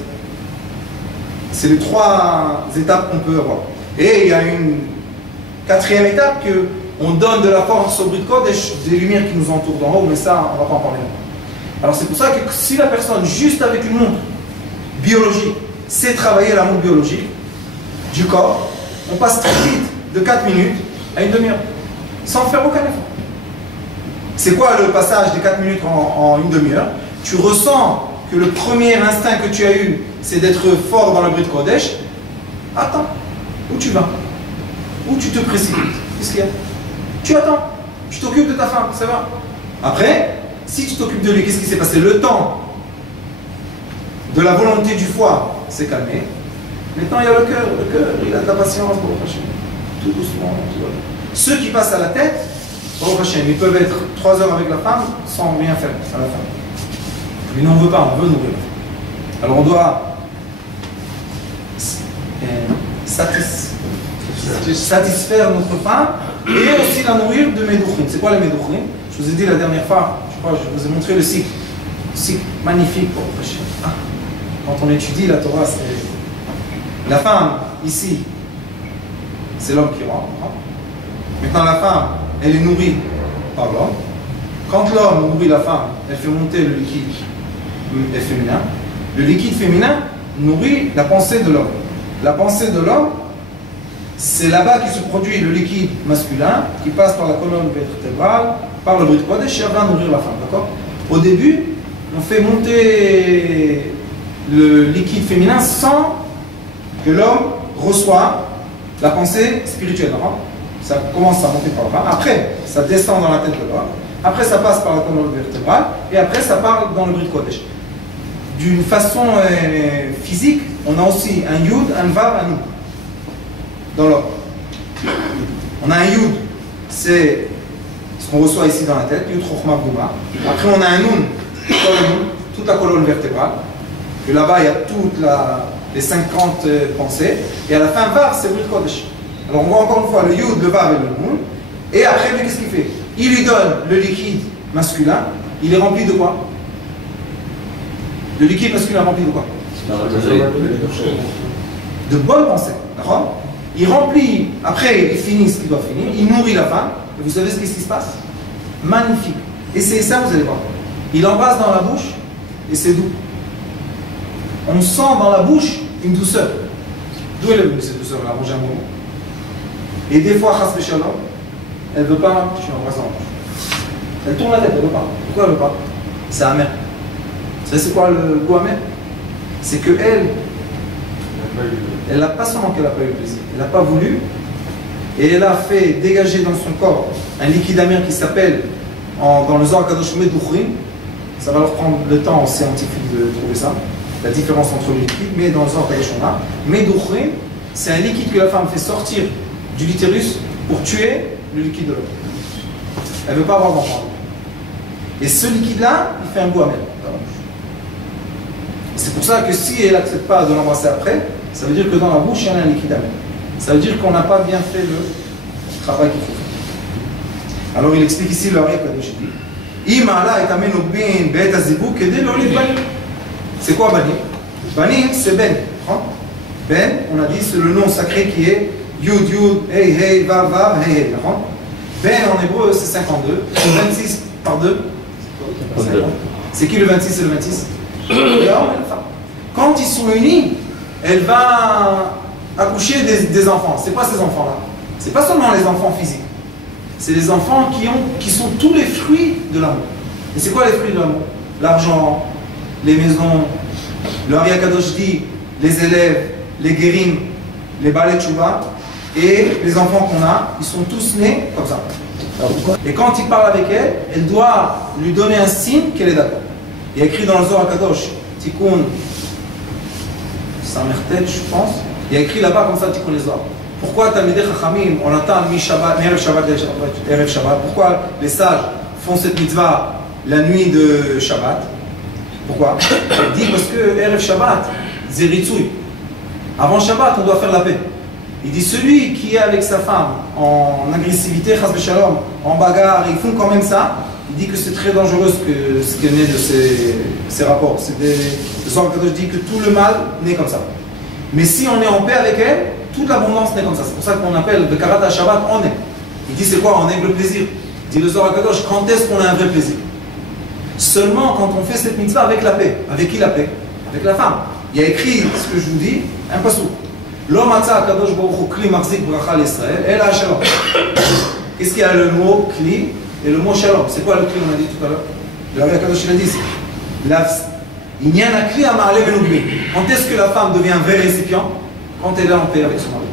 C'est les 3 étapes qu'on peut avoir. Et il y a une 4e étape qu'on donne de la force au Brit Kodesh des lumières qui nous entourent d'en haut, mais ça, on ne va pas en parler. Alors c'est pour ça que si la personne, juste avec une montre biologique, sait travailler la montre biologique du corps, on passe très vite de 4 minutes à une demi-heure, sans faire aucun effort. C'est quoi le passage de 4 minutes en une demi-heure? Tu ressens que le premier instinct que tu as eu, c'est d'être fort dans le Brit Kodesh. Attends, où tu vas? Où tu te précipites? Qu'est-ce qu'il y a? Tu attends, tu t'occupes de ta femme, ça va. Après, si tu t'occupes de lui, qu'est-ce qui s'est passé? Le temps de la volonté du foie s'est calmé. Maintenant, il y a le cœur, il a de la patience pour le prochain. Tout doucement, tout va. Ceux qui passent à la tête, au prochain, ils peuvent être 3 heures avec la femme sans rien faire à la fin. Mais nous, on ne veut pas, on veut nourrir. Alors on doit satisfaire notre faim et aussi la nourrir de Médouchim. C'est quoi les Médouchim? Je vous ai dit la dernière fois, je crois, je vous ai montré le cycle. Cycle magnifique pour prêcher. Quand on étudie la Torah, c'est la femme, ici, c'est l'homme qui rentre. Maintenant la femme, elle est nourrie par l'homme. Quand l'homme nourrit la femme, elle fait monter le liquide féminin. Le liquide féminin nourrit la pensée de l'homme. La pensée de l'homme, c'est là-bas qui se produit le liquide masculin, qui passe par la colonne vertébrale, par le Brit Kodesh, et va nourrir la femme. D'accord? Au début, on fait monter le liquide féminin sans que l'homme reçoive la pensée spirituelle. Ça commence à monter par là. Après, ça descend dans la tête de l'homme. Après, ça passe par la colonne vertébrale. Et après, ça part dans le Brit Kodesh. D'une façon physique, on a aussi un Yud, un Vav, un Nun. Dans l'homme. On a un Yud, c'est ce qu'on reçoit ici dans la tête, Yud Chochma Gouma. Après, on a un Nun, toute la colonne vertébrale. Et là-bas, il y a toutes les 50 pensées. Et à la fin, Vav, c'est Brit Kodesh. Alors, on voit encore une fois le Yud, le Vav et le Nun. Et après, qu'est-ce qu'il fait? Il lui donne le liquide masculin. Il est rempli de quoi? Le liquide masculin rempli de quoi? de bonnes pensées. D'accord? Il remplit, après il finit ce qu'il doit finir, il nourrit la femme. Et vous savez ce qui se passe? Magnifique. Essayez ça, vous allez voir. Il embrasse dans la bouche et c'est doux. On sent dans la bouche une douceur. D'où elle est venue cette douceur? Elle a mangé un moment. Et des fois, chas v'shalom, elle ne veut pas, je suis embrassé dans la bouche. Elle tourne la tête, elle ne veut pas. Pourquoi elle ne veut pas? C'est amer. Vous savez c'est quoi le goût amer? C'est qu'elle, elle n'a pas seulement qu'elle n'a pas eu plaisir, elle n'a pas voulu, et elle a fait dégager dans son corps un liquide amer qui s'appelle, dans le Zohar Kadosh, Meduchrim. Ça va leur prendre le temps scientifique de trouver ça, la différence entre les liquides, mais dans le Zohar Kadosh on a. Meduchrim, c'est un liquide que la femme fait sortir du litérus pour tuer le liquide de l'homme. Elle ne veut pas avoir d'enfant. Et ce liquide-là, il fait un goût amer dans la bouche. C'est pour ça que si elle n'accepte pas de l'embrasser après, ça veut dire que dans la bouche, il y en a un liquide amer. Ça veut dire qu'on n'a pas bien fait le travail qu'il faut faire. Alors il explique ici le Ari Kadosh. C'est quoi Banim? Banim, c'est Ben. Ben, on a dit, c'est le nom sacré qui est Yud, Yud, Hey, Hey, Vav, Vav, Hey, Hey. Ben en hébreu, c'est 52. 26 par 2. C'est qui le 26 et le 26? L'homme et la femme. Quand ils sont unis, elle va accoucher des enfants. C'est pas ces enfants-là. C'est pas seulement les enfants physiques. C'est les enfants qui sont tous les fruits de l'amour. Et c'est quoi les fruits de l'amour? L'argent, les maisons, le Ari Kadosh dit, les élèves, les guérim, les balais tchouba, et les enfants qu'on a, ils sont tous nés comme ça. Et quand il parle avec elle, elle doit lui donner un signe qu'elle est d'accord. Il y a écrit dans le Zohar Kadosh, Tikkun Samertet, je pense, il y a écrit là-bas comme ça, Tikkun les Zohar. Pourquoi Talmidei Chachamim, on attend mi-Erev Shabbat, Erev Shabbat? Pourquoi les sages font cette mitzvah la nuit de Shabbat? Pourquoi? Il dit parce que Erev Shabbat, Zeritzoui. Avant Shabbat, on doit faire la paix. Il dit celui qui est avec sa femme en agressivité, chas v'shalom, en bagarre, ils font quand même ça. Il dit que c'est très dangereux ce qui est né de ces rapports. Le Zohar Kadosh dit que tout le mal naît comme ça. Mais si on est en paix avec elle, toute l'abondance naît comme ça. C'est pour ça qu'on appelle le Karat Shabbat on est. Il dit c'est quoi? On aime le plaisir. Il dit le Zohar Kadosh, quand est-ce qu'on a un vrai plaisir? Seulement quand on fait cette mitzvah avec la paix. Avec qui la paix? Avec la femme. Il y a écrit ce que je vous dis, un passou. L'homme a Kadosh Baruch Hu Kli Marzik Bracha l'Israël, et la Shalom. Qu'est-ce qu'il y a le mot Kli et le mot Shalom? C'est quoi le Kli? On a dit tout à l'heure. Le Ari Kadosh il a dit il y a un Kli à Ma'ale Benugbi. Quand est-ce que la femme devient un vrai récipient? Quand elle est en paix avec son mari.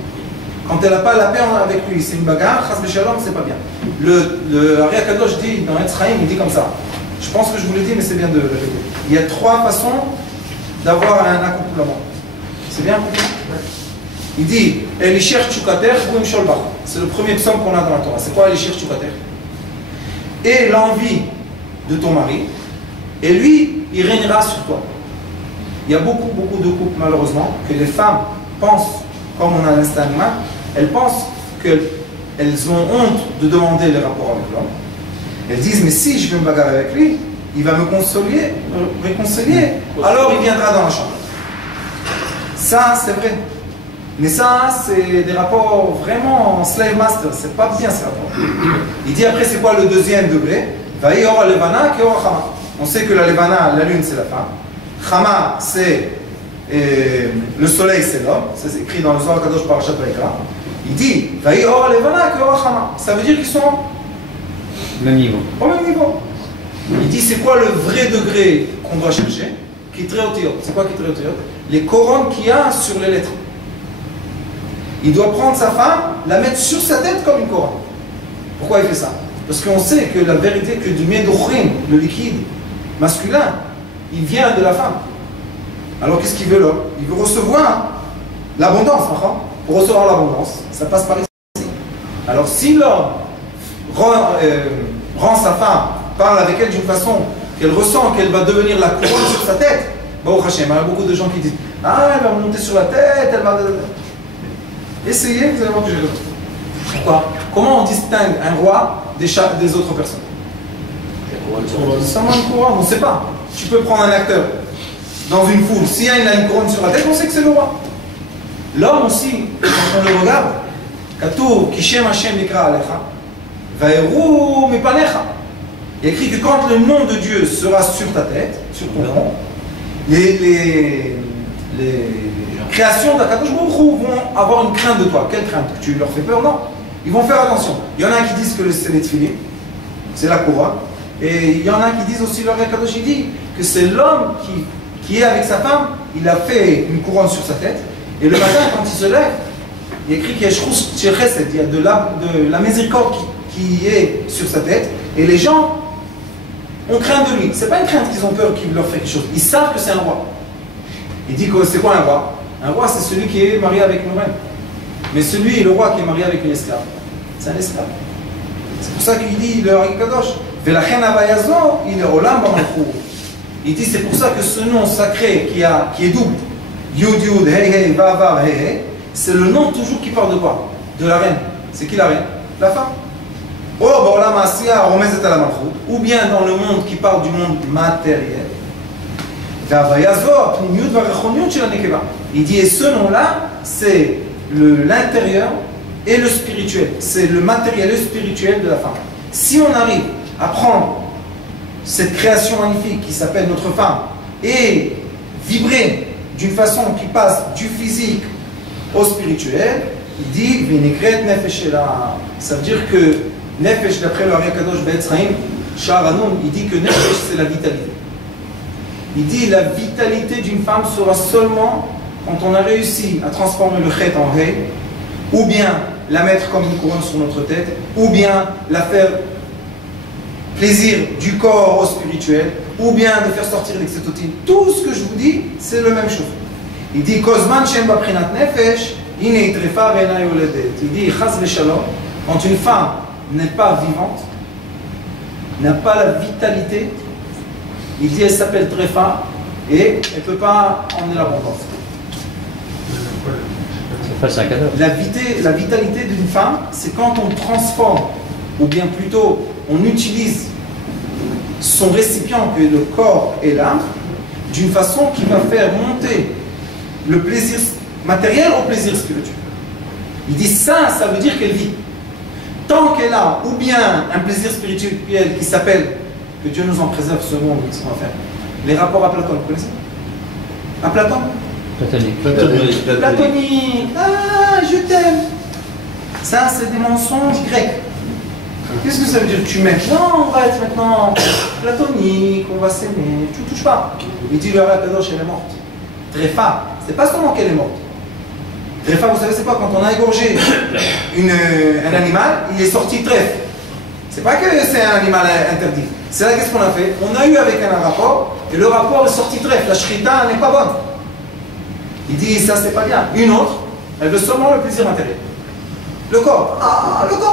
Quand elle n'a pas la paix avec lui, c'est une bagarre, chas v'shalom, c'est pas bien. Le Ari Kadosh dit dans Etz Chaim, il dit comme ça. Je pense que je vous l'ai dit, mais c'est bien de le répéter. Il y a 3 façons d'avoir un accouplement. C'est bien compris? Il dit Elishir Tchukater Boum Sholbach. C'est le premier psaume qu'on a dans la Torah. C'est quoi Elishir Tchukater? Et l'envie de ton mari, et lui, il régnera sur toi. Il y a beaucoup de couples, malheureusement, que les femmes pensent, comme on a l'instinct humain, elles pensent qu'elles ont honte de demander les rapports avec l'homme. Elles disent, mais si je vais me bagarrer avec lui, il va me réconcilier, alors il viendra dans la chambre. Ça, c'est vrai. Mais ça, c'est des rapports vraiment slave master. C'est pas bien ces rapports. Il dit après, c'est quoi le deuxième degré? Vaïor levana keor chama. On sait que la levana, la lune, c'est la femme. Chama, c'est le soleil, c'est l'homme. C'est écrit dans le Zohar Kadosh Parashat Vayikra. Il dit Vaïor levana keor chama. Ça veut dire qu'ils sont au même niveau. Au même niveau. Il dit c'est quoi le vrai degré qu'on doit chercher? Kitreotiyot. C'est quoi Kitreotiyot? Les couronnes qu'il y a sur les lettres. Il doit prendre sa femme, la mettre sur sa tête comme une couronne. Pourquoi il fait ça? Parce qu'on sait que la vérité, que du médochrim, le liquide masculin, il vient de la femme. Alors qu'est-ce qu'il veut l'homme? Il veut recevoir l'abondance. Pour recevoir l'abondance, ça passe par ici. Alors si l'homme rend sa femme, parle avec elle d'une façon qu'elle ressent qu'elle va devenir la couronne sur sa tête, bon, Hachem, il y a beaucoup de gens qui disent ah, elle va monter sur la tête, elle va... Essayez, vous allez voir que j'ai raison. Pourquoi? Comment on distingue un roi des autres personnes? Seulement une couronne, on ne sait pas. Tu peux prendre un acteur dans une foule, s'il y a une couronne sur la tête, on sait que c'est le roi. L'homme aussi, quand on le regarde, Katour, Kishem Hashem Nikra Alecha, Vaeru Mipanecha. Il y a écrit que quand le nom de Dieu sera sur ta tête, sur ton front, les créations d'Akadosh Baruch Hu vont avoir une crainte de toi. Quelle crainte? Tu leur fais peur? Non. Ils vont faire attention. Il y en a qui disent que c'est les tefillin, c'est la couronne. Et il y en a qui disent aussi, leur Akadosh dit que c'est l'homme qui est avec sa femme, il a fait une couronne sur sa tête. Et le matin, quand il se lève, il est écrit qu'il y a Chesed, il y a de la miséricorde qui est sur sa tête. Et les gens ont craint de lui. C'est pas une crainte qu'ils ont peur qu'il leur fait quelque chose. Ils savent que c'est un roi. Il dit que c'est quoi un roi? Un roi, c'est celui qui est marié avec nous-mêmes. Mais celui, le roi qui est marié avec une esclave, c'est un esclave. C'est pour ça qu'il dit, le Kadosh, il dit, c'est pour ça que ce nom sacré qui est double, Yud Yud, Hey Hey, Va Va, Hey Hey, c'est le nom toujours qui parle de quoi? De la reine. C'est qui la reine? La femme. Ou bien dans le monde qui parle du monde matériel. Il dit, et ce nom-là, c'est l'intérieur et le spirituel. C'est le matériel et le spirituel de la femme. Si on arrive à prendre cette création magnifique qui s'appelle notre femme et vibrer d'une façon qui passe du physique au spirituel, il dit, ça veut dire que Nefesh, d'après le Ari Kadosh Be'etzraim, Sha'ar Hanun, il dit que Nefesh, c'est la vitalité. Il dit la vitalité d'une femme sera seulement quand on a réussi à transformer le chet en ré, ou bien la mettre comme une couronne sur notre tête, ou bien la faire plaisir du corps au spirituel, ou bien de faire sortir l'excétotine. Tout ce que je vous dis, c'est la même chose. Il dit Kozman Shem Baprinat Nefesh, Ine Itrefa Ve'ena Yoledet. Il dit Chaz V'Shalom, quand une femme n'est pas vivante, n'a pas la vitalité, il dit elle s'appelle Tréfa et elle ne peut pas emmener l'abondance. La vitalité d'une femme, c'est quand on transforme, ou bien plutôt on utilise son récipient que est le corps et l'âme, d'une façon qui va faire monter le plaisir matériel au plaisir spirituel. Il dit ça veut dire qu'elle vit. Tant qu'elle a ou bien un plaisir spirituel qui s'appelle, que Dieu nous en préserve ce monde, ce qu'on va faire, les rapports à Platon, vous connaissez? À Platon? Platonique. Ah, je t'aime. Ça, c'est des mensonges grecs. Qu'est-ce que ça veut dire? Tu m'aimes? Non, on va être maintenant platonique, on va s'aimer, tu ne touches pas. Il dit, le Kadosh, elle est morte. Tréfa, c'est pas seulement qu'elle est morte. Tréfa, vous savez, c'est quoi? Quand on a égorgé un animal, il est sorti trèfle. C'est pas que c'est un animal interdit. C'est là, qu'est-ce qu'on a fait? On a eu avec un rapport, et le rapport est sorti trèfle. La shrita n'est pas bonne. Il dit, ça c'est pas bien. Une autre, elle veut seulement le plaisir matériel. Le corps. Ah, le corps.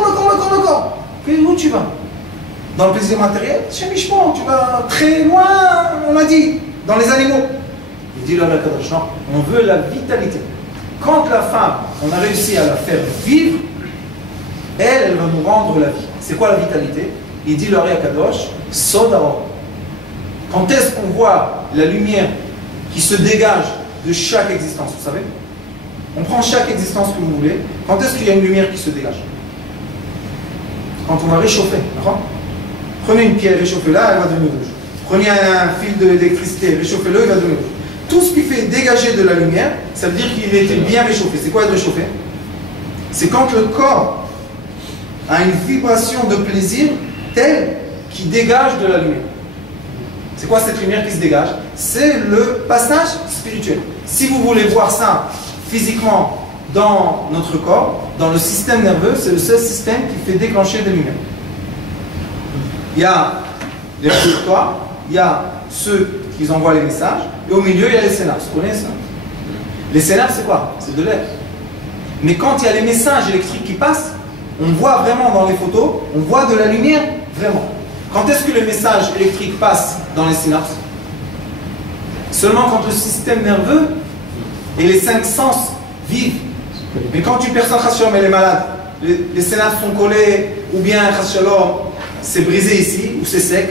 Où tu vas? Dans le plaisir matériel? Chez Mishmon, tu vas très loin, on l'a dit, dans les animaux. Il dit, là, non, on veut la vitalité. Quand la femme, on a réussi à la faire vivre, elle va nous rendre la vie. C'est quoi la vitalité? Il dit, le Ari Kadosh, Sodao. Quand est-ce qu'on voit la lumière qui se dégage de chaque existence, vous savez? On prend chaque existence que vous voulez. Quand est-ce qu'il y a une lumière qui se dégage? Quand on va réchauffer. Prenez une pierre, réchauffez-la, elle va devenir rouge. Prenez un fil d'électricité, réchauffez-le, il va devenir rouge. Tout ce qui fait dégager de la lumière, ça veut dire qu'il était bien réchauffé. C'est quoi être réchauffé? C'est quand le corps a une vibration de plaisir telle qui dégage de la lumière. C'est quoi cette lumière qui se dégage? C'est le passage spirituel. Si vous voulez voir ça physiquement dans notre corps, dans le système nerveux, c'est le seul système qui fait déclencher des lumières. Il y a les récepteurs, il y a ceux qui envoient les messages, et au milieu, il y a les synapses. Vous connaissez ça? Les synapses, c'est quoi? C'est de l'air. Mais quand il y a les messages électriques qui passent, on voit vraiment dans les photos, on voit de la lumière, vraiment. Quand est-ce que le message électrique passe dans les synapses? Seulement quand le système nerveux et les 5 sens vivent. Mais quand une personne, Khashalom, elle est malade, les synapses sont collées, ou bien, Khashalom, c'est brisé ici, ou c'est sec,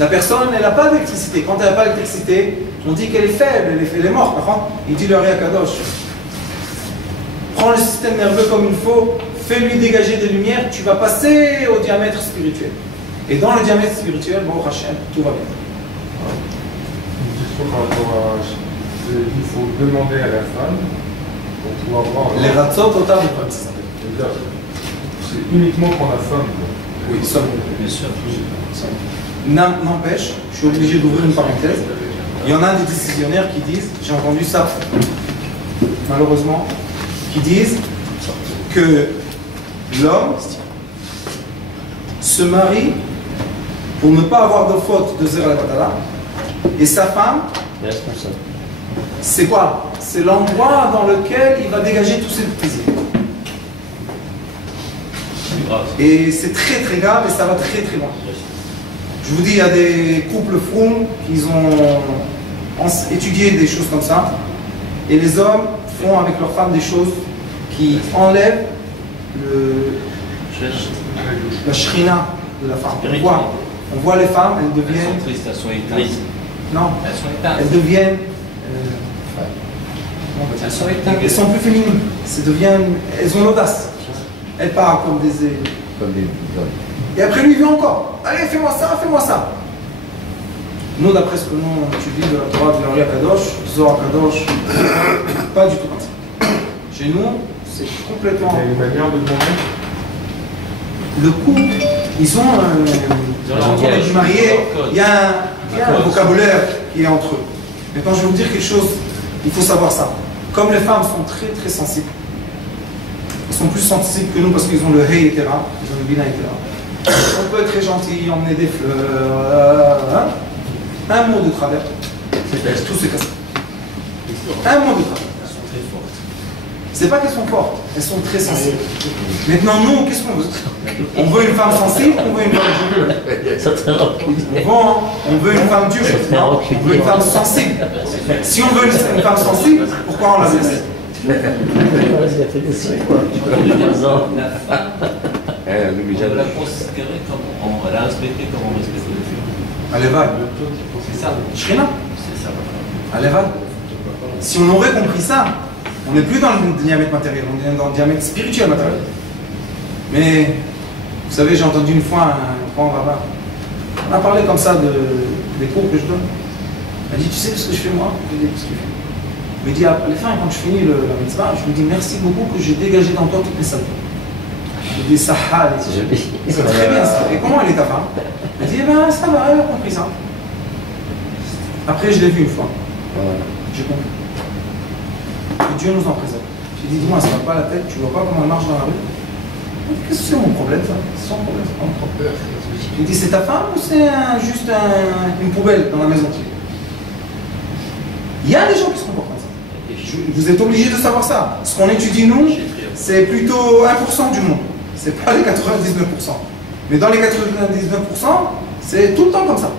la personne, elle n'a pas d'électricité. Quand elle n'a pas d'électricité, on dit qu'elle est faible, elle est morte. Il dit le Ari Kadosh, prends le système nerveux comme il faut, fais-lui dégager des lumières, tu vas passer au diamètre spirituel. Et dans le diamètre spirituel, bon, Hachem, tout va bien. Une question par rapport à... Il faut demander à la femme pour pouvoir voir... Les ratzot total de quoi ça s'appelle. C'est uniquement pour la femme. Oui, seulement. Bien sûr. N'empêche, je suis obligé d'ouvrir une parenthèse. Il y en a des décisionnaires qui disent, j'ai entendu ça, malheureusement, qui disent que l'homme se marie pour ne pas avoir de faute de Zera Batala, et sa femme, c'est quoi? C'est l'endroit dans lequel il va dégager tous ses plaisirs. Et c'est très très grave et ça va très très loin. Je vous dis, il y a des couples froums qui ont étudié des choses comme ça, et les hommes font avec leurs femmes des choses qui enlèvent la shrina de la femme. On voit les femmes, elles deviennent... Elles sont éteintes. Non, Elles sont éteintes. elles deviennent... Elles sont éteintes. Elles sont plus féminines. Elles ont l'audace. Elles parlent comme des... Et après lui, il vient encore. Allez, fais-moi ça, fais-moi ça. Nous, d'après ce que nous on étudie de la Torah de l'Ari Kadosh, Zohar Kadosh, pas du tout comme ça. Chez nous, c'est complètement... Il y a une manière de demander. Le couple, ils ont un marié, il y a un vocabulaire qui est entre eux. Maintenant, je vais vous dire quelque chose, il faut savoir ça. Comme les femmes sont très très sensibles, elles sont plus sensibles que nous parce qu'ils ont le hey, etc. Ils ont le bina, etc. On peut être très gentil, emmener des fleurs, un mot de travers, tout s'est cassé. Un mot de travers. Elles sont très fortes. C'est pas qu'elles sont fortes, elles sont très sensibles. Maintenant, nous, qu'est-ce qu'on veut? On veut une femme sensible, on veut une femme on veut une femme dure, non, on veut une femme sensible. Si on veut une femme sensible, pourquoi on la laisse? On l'a considérée comme on l'a respectée comme on respecte le film. Elle est vague. C'est ça. Shrina, C'est ça. elle est vague. Si on aurait compris ça, on n'est plus dans le diamètre matériel, on est dans le diamètre spirituel matériel. Mais, vous savez, j'ai entendu une fois un grand rabbin, on a parlé comme ça des cours que je donne. Il a dit, tu sais ce que je fais moi? Je lui ai dit, qu'est-ce que tu fais? Il me dit, à la fin, quand je finis la mitzvah, je lui dis, merci beaucoup que j'ai dégagé dans toi toutes les saletés. Je lui dis, ça, c'est très bien ça. Et comment elle est ta femme? Il dit, eh ben ça va, elle a compris ça. Après, je l'ai vu une fois. J'ai compris. Que Dieu nous en préserve. J'ai dit, dis-moi, ça va pas la tête, tu vois pas comment elle marche dans la rue? Qu'est-ce que c'est mon problème, ça? C'est son problème, c'est pas mon problème. J'ai dit, c'est ta femme ou c'est juste une poubelle dans la maison? Il y a des gens qui se comportent comme ça. Vous êtes obligés de savoir ça. Ce qu'on étudie, nous, c'est plutôt 1% du monde. C'est pas les 99%. Mais dans les 99%, c'est tout le temps comme ça.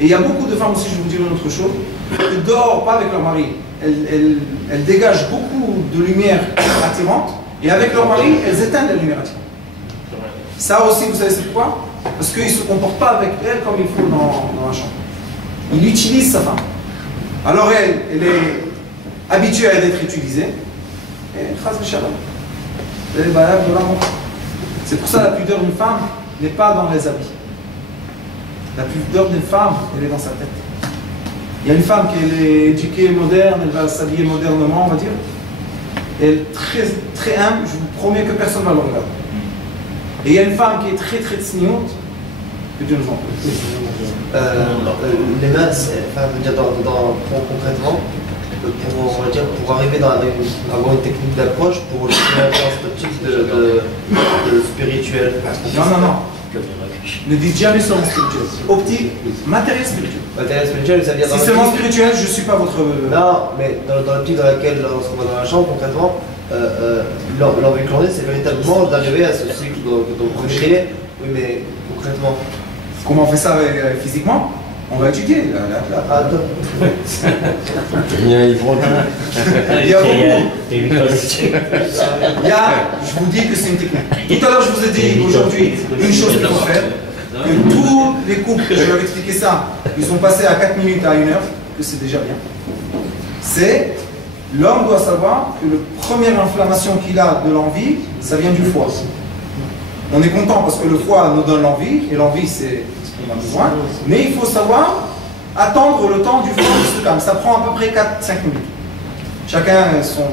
Et il y a beaucoup de femmes aussi, je vais vous dire une autre chose, qui ne dorment pas avec leur mari. Elles dégagent beaucoup de lumière attirante, et avec leur mari, elles éteignent la lumière attirante. Ça aussi, vous savez c'est pourquoi? Parce qu'ils ne se comportent pas avec elle comme il faut dans la chambre. Il utilise sa femme. Alors elle est habituée à être utilisée, et khas b'shalom. C'est pour ça la pudeur d'une femme n'est pas dans les habits. La pudeur d'une femme, elle est dans sa tête. Il y a une femme qui est éduquée moderne, elle va s'habiller modernement, on va dire. Elle est très, très humble, je vous promets que personne ne va le regarder. Et il y a une femme qui est très très tsniout, que Dieu nous en prie. Les maths, enfin, je veux dire, concrètement, pour arriver à avoir une technique d'approche, pour un type de spirituel. Non, non, non. Ne dites jamais seulement spirituel. Optique, matériel spirituel. Matériel spirituel, ça veut dire si seulement spirituel, je ne suis pas votre... Non, mais dans l'optique dans laquelle on se voit dans la chambre, concrètement, l'envie clonée, c'est véritablement d'arriver à ce cycle dont vous criez. Oui, mais concrètement. Comment on fait ça physiquement? On va étudier. Il y a beaucoup. Je vous dis que c'est une technique. Tout à l'heure, je vous ai dit aujourd'hui une chose qu'il faut faire, que tous les couples que je leur ai expliqué ça, ils sont passés à 4 minutes à 1 heure, que c'est déjà bien. C'est L'homme doit savoir que la première inflammation qu'il a de l'envie, ça vient du foie. On est content parce que le foie nous donne l'envie, et l'envie c'est ce qu'on a besoin, mais il faut savoir attendre le temps du foie qui se calme. Ça prend à peu près 4-5 minutes. Chacun son...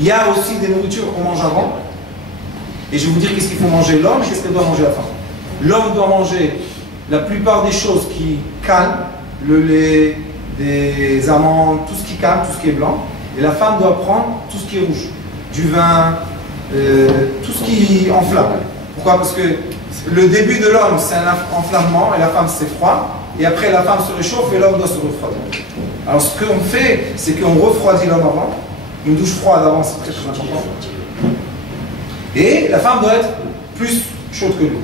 Il y a aussi des nourritures qu'on mange avant, et je vais vous dire qu'est-ce qu'il faut manger l'homme et qu'est-ce qu'elle doit manger la femme. L'homme doit manger la plupart des choses qui calment, le lait, des amandes, tout ce qui calme, tout ce qui est blanc. Et la femme doit prendre tout ce qui est rouge, du vin, tout ce qui enflamme. Pourquoi? Parce que le début de l'homme c'est un enflammement et la femme c'est froid. Et après la femme se réchauffe et l'homme doit se refroidir. Alors ce qu'on fait, c'est qu'on refroidit l'homme avant. Une douche froide avant, c'est très important. Et la femme doit être plus chaude que lui.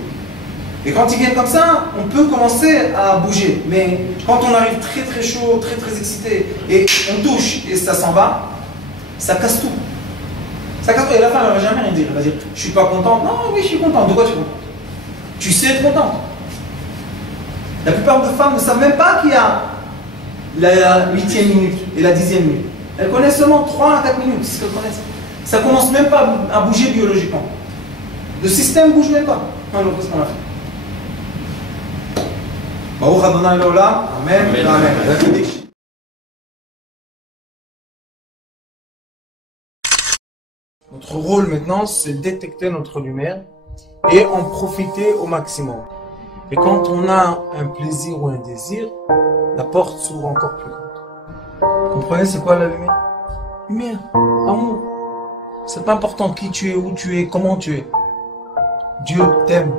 Et quand ils viennent comme ça, on peut commencer à bouger. Mais quand on arrive très très chaud, très très excité, et on touche et ça s'en va, ça casse tout. Ça casse tout. Et la femme, elle ne va jamais rien dire. Elle va dire, je suis pas contente. Non, oui, je suis contente. De quoi tu es contente? Tu sais être contente. La plupart des femmes ne savent même pas qu'il y a la 8e minute et la 10e minute. Elles connaissent seulement 3 à 4 minutes, c'est ce qu'elles connaissent. Ça commence même pas à bouger biologiquement. Le système ne bouge même pas. Alors, qu'est-ce qu'on a fait? Baruch Adonai Leolam, Amen, Amen. Notre rôle maintenant, c'est détecter notre lumière et en profiter au maximum. Et quand on a un plaisir ou un désir, la porte s'ouvre encore plus grande. Vous comprenez c'est quoi la lumière? Lumière, amour. C'est pas important qui tu es, où tu es, comment tu es. Dieu t'aime.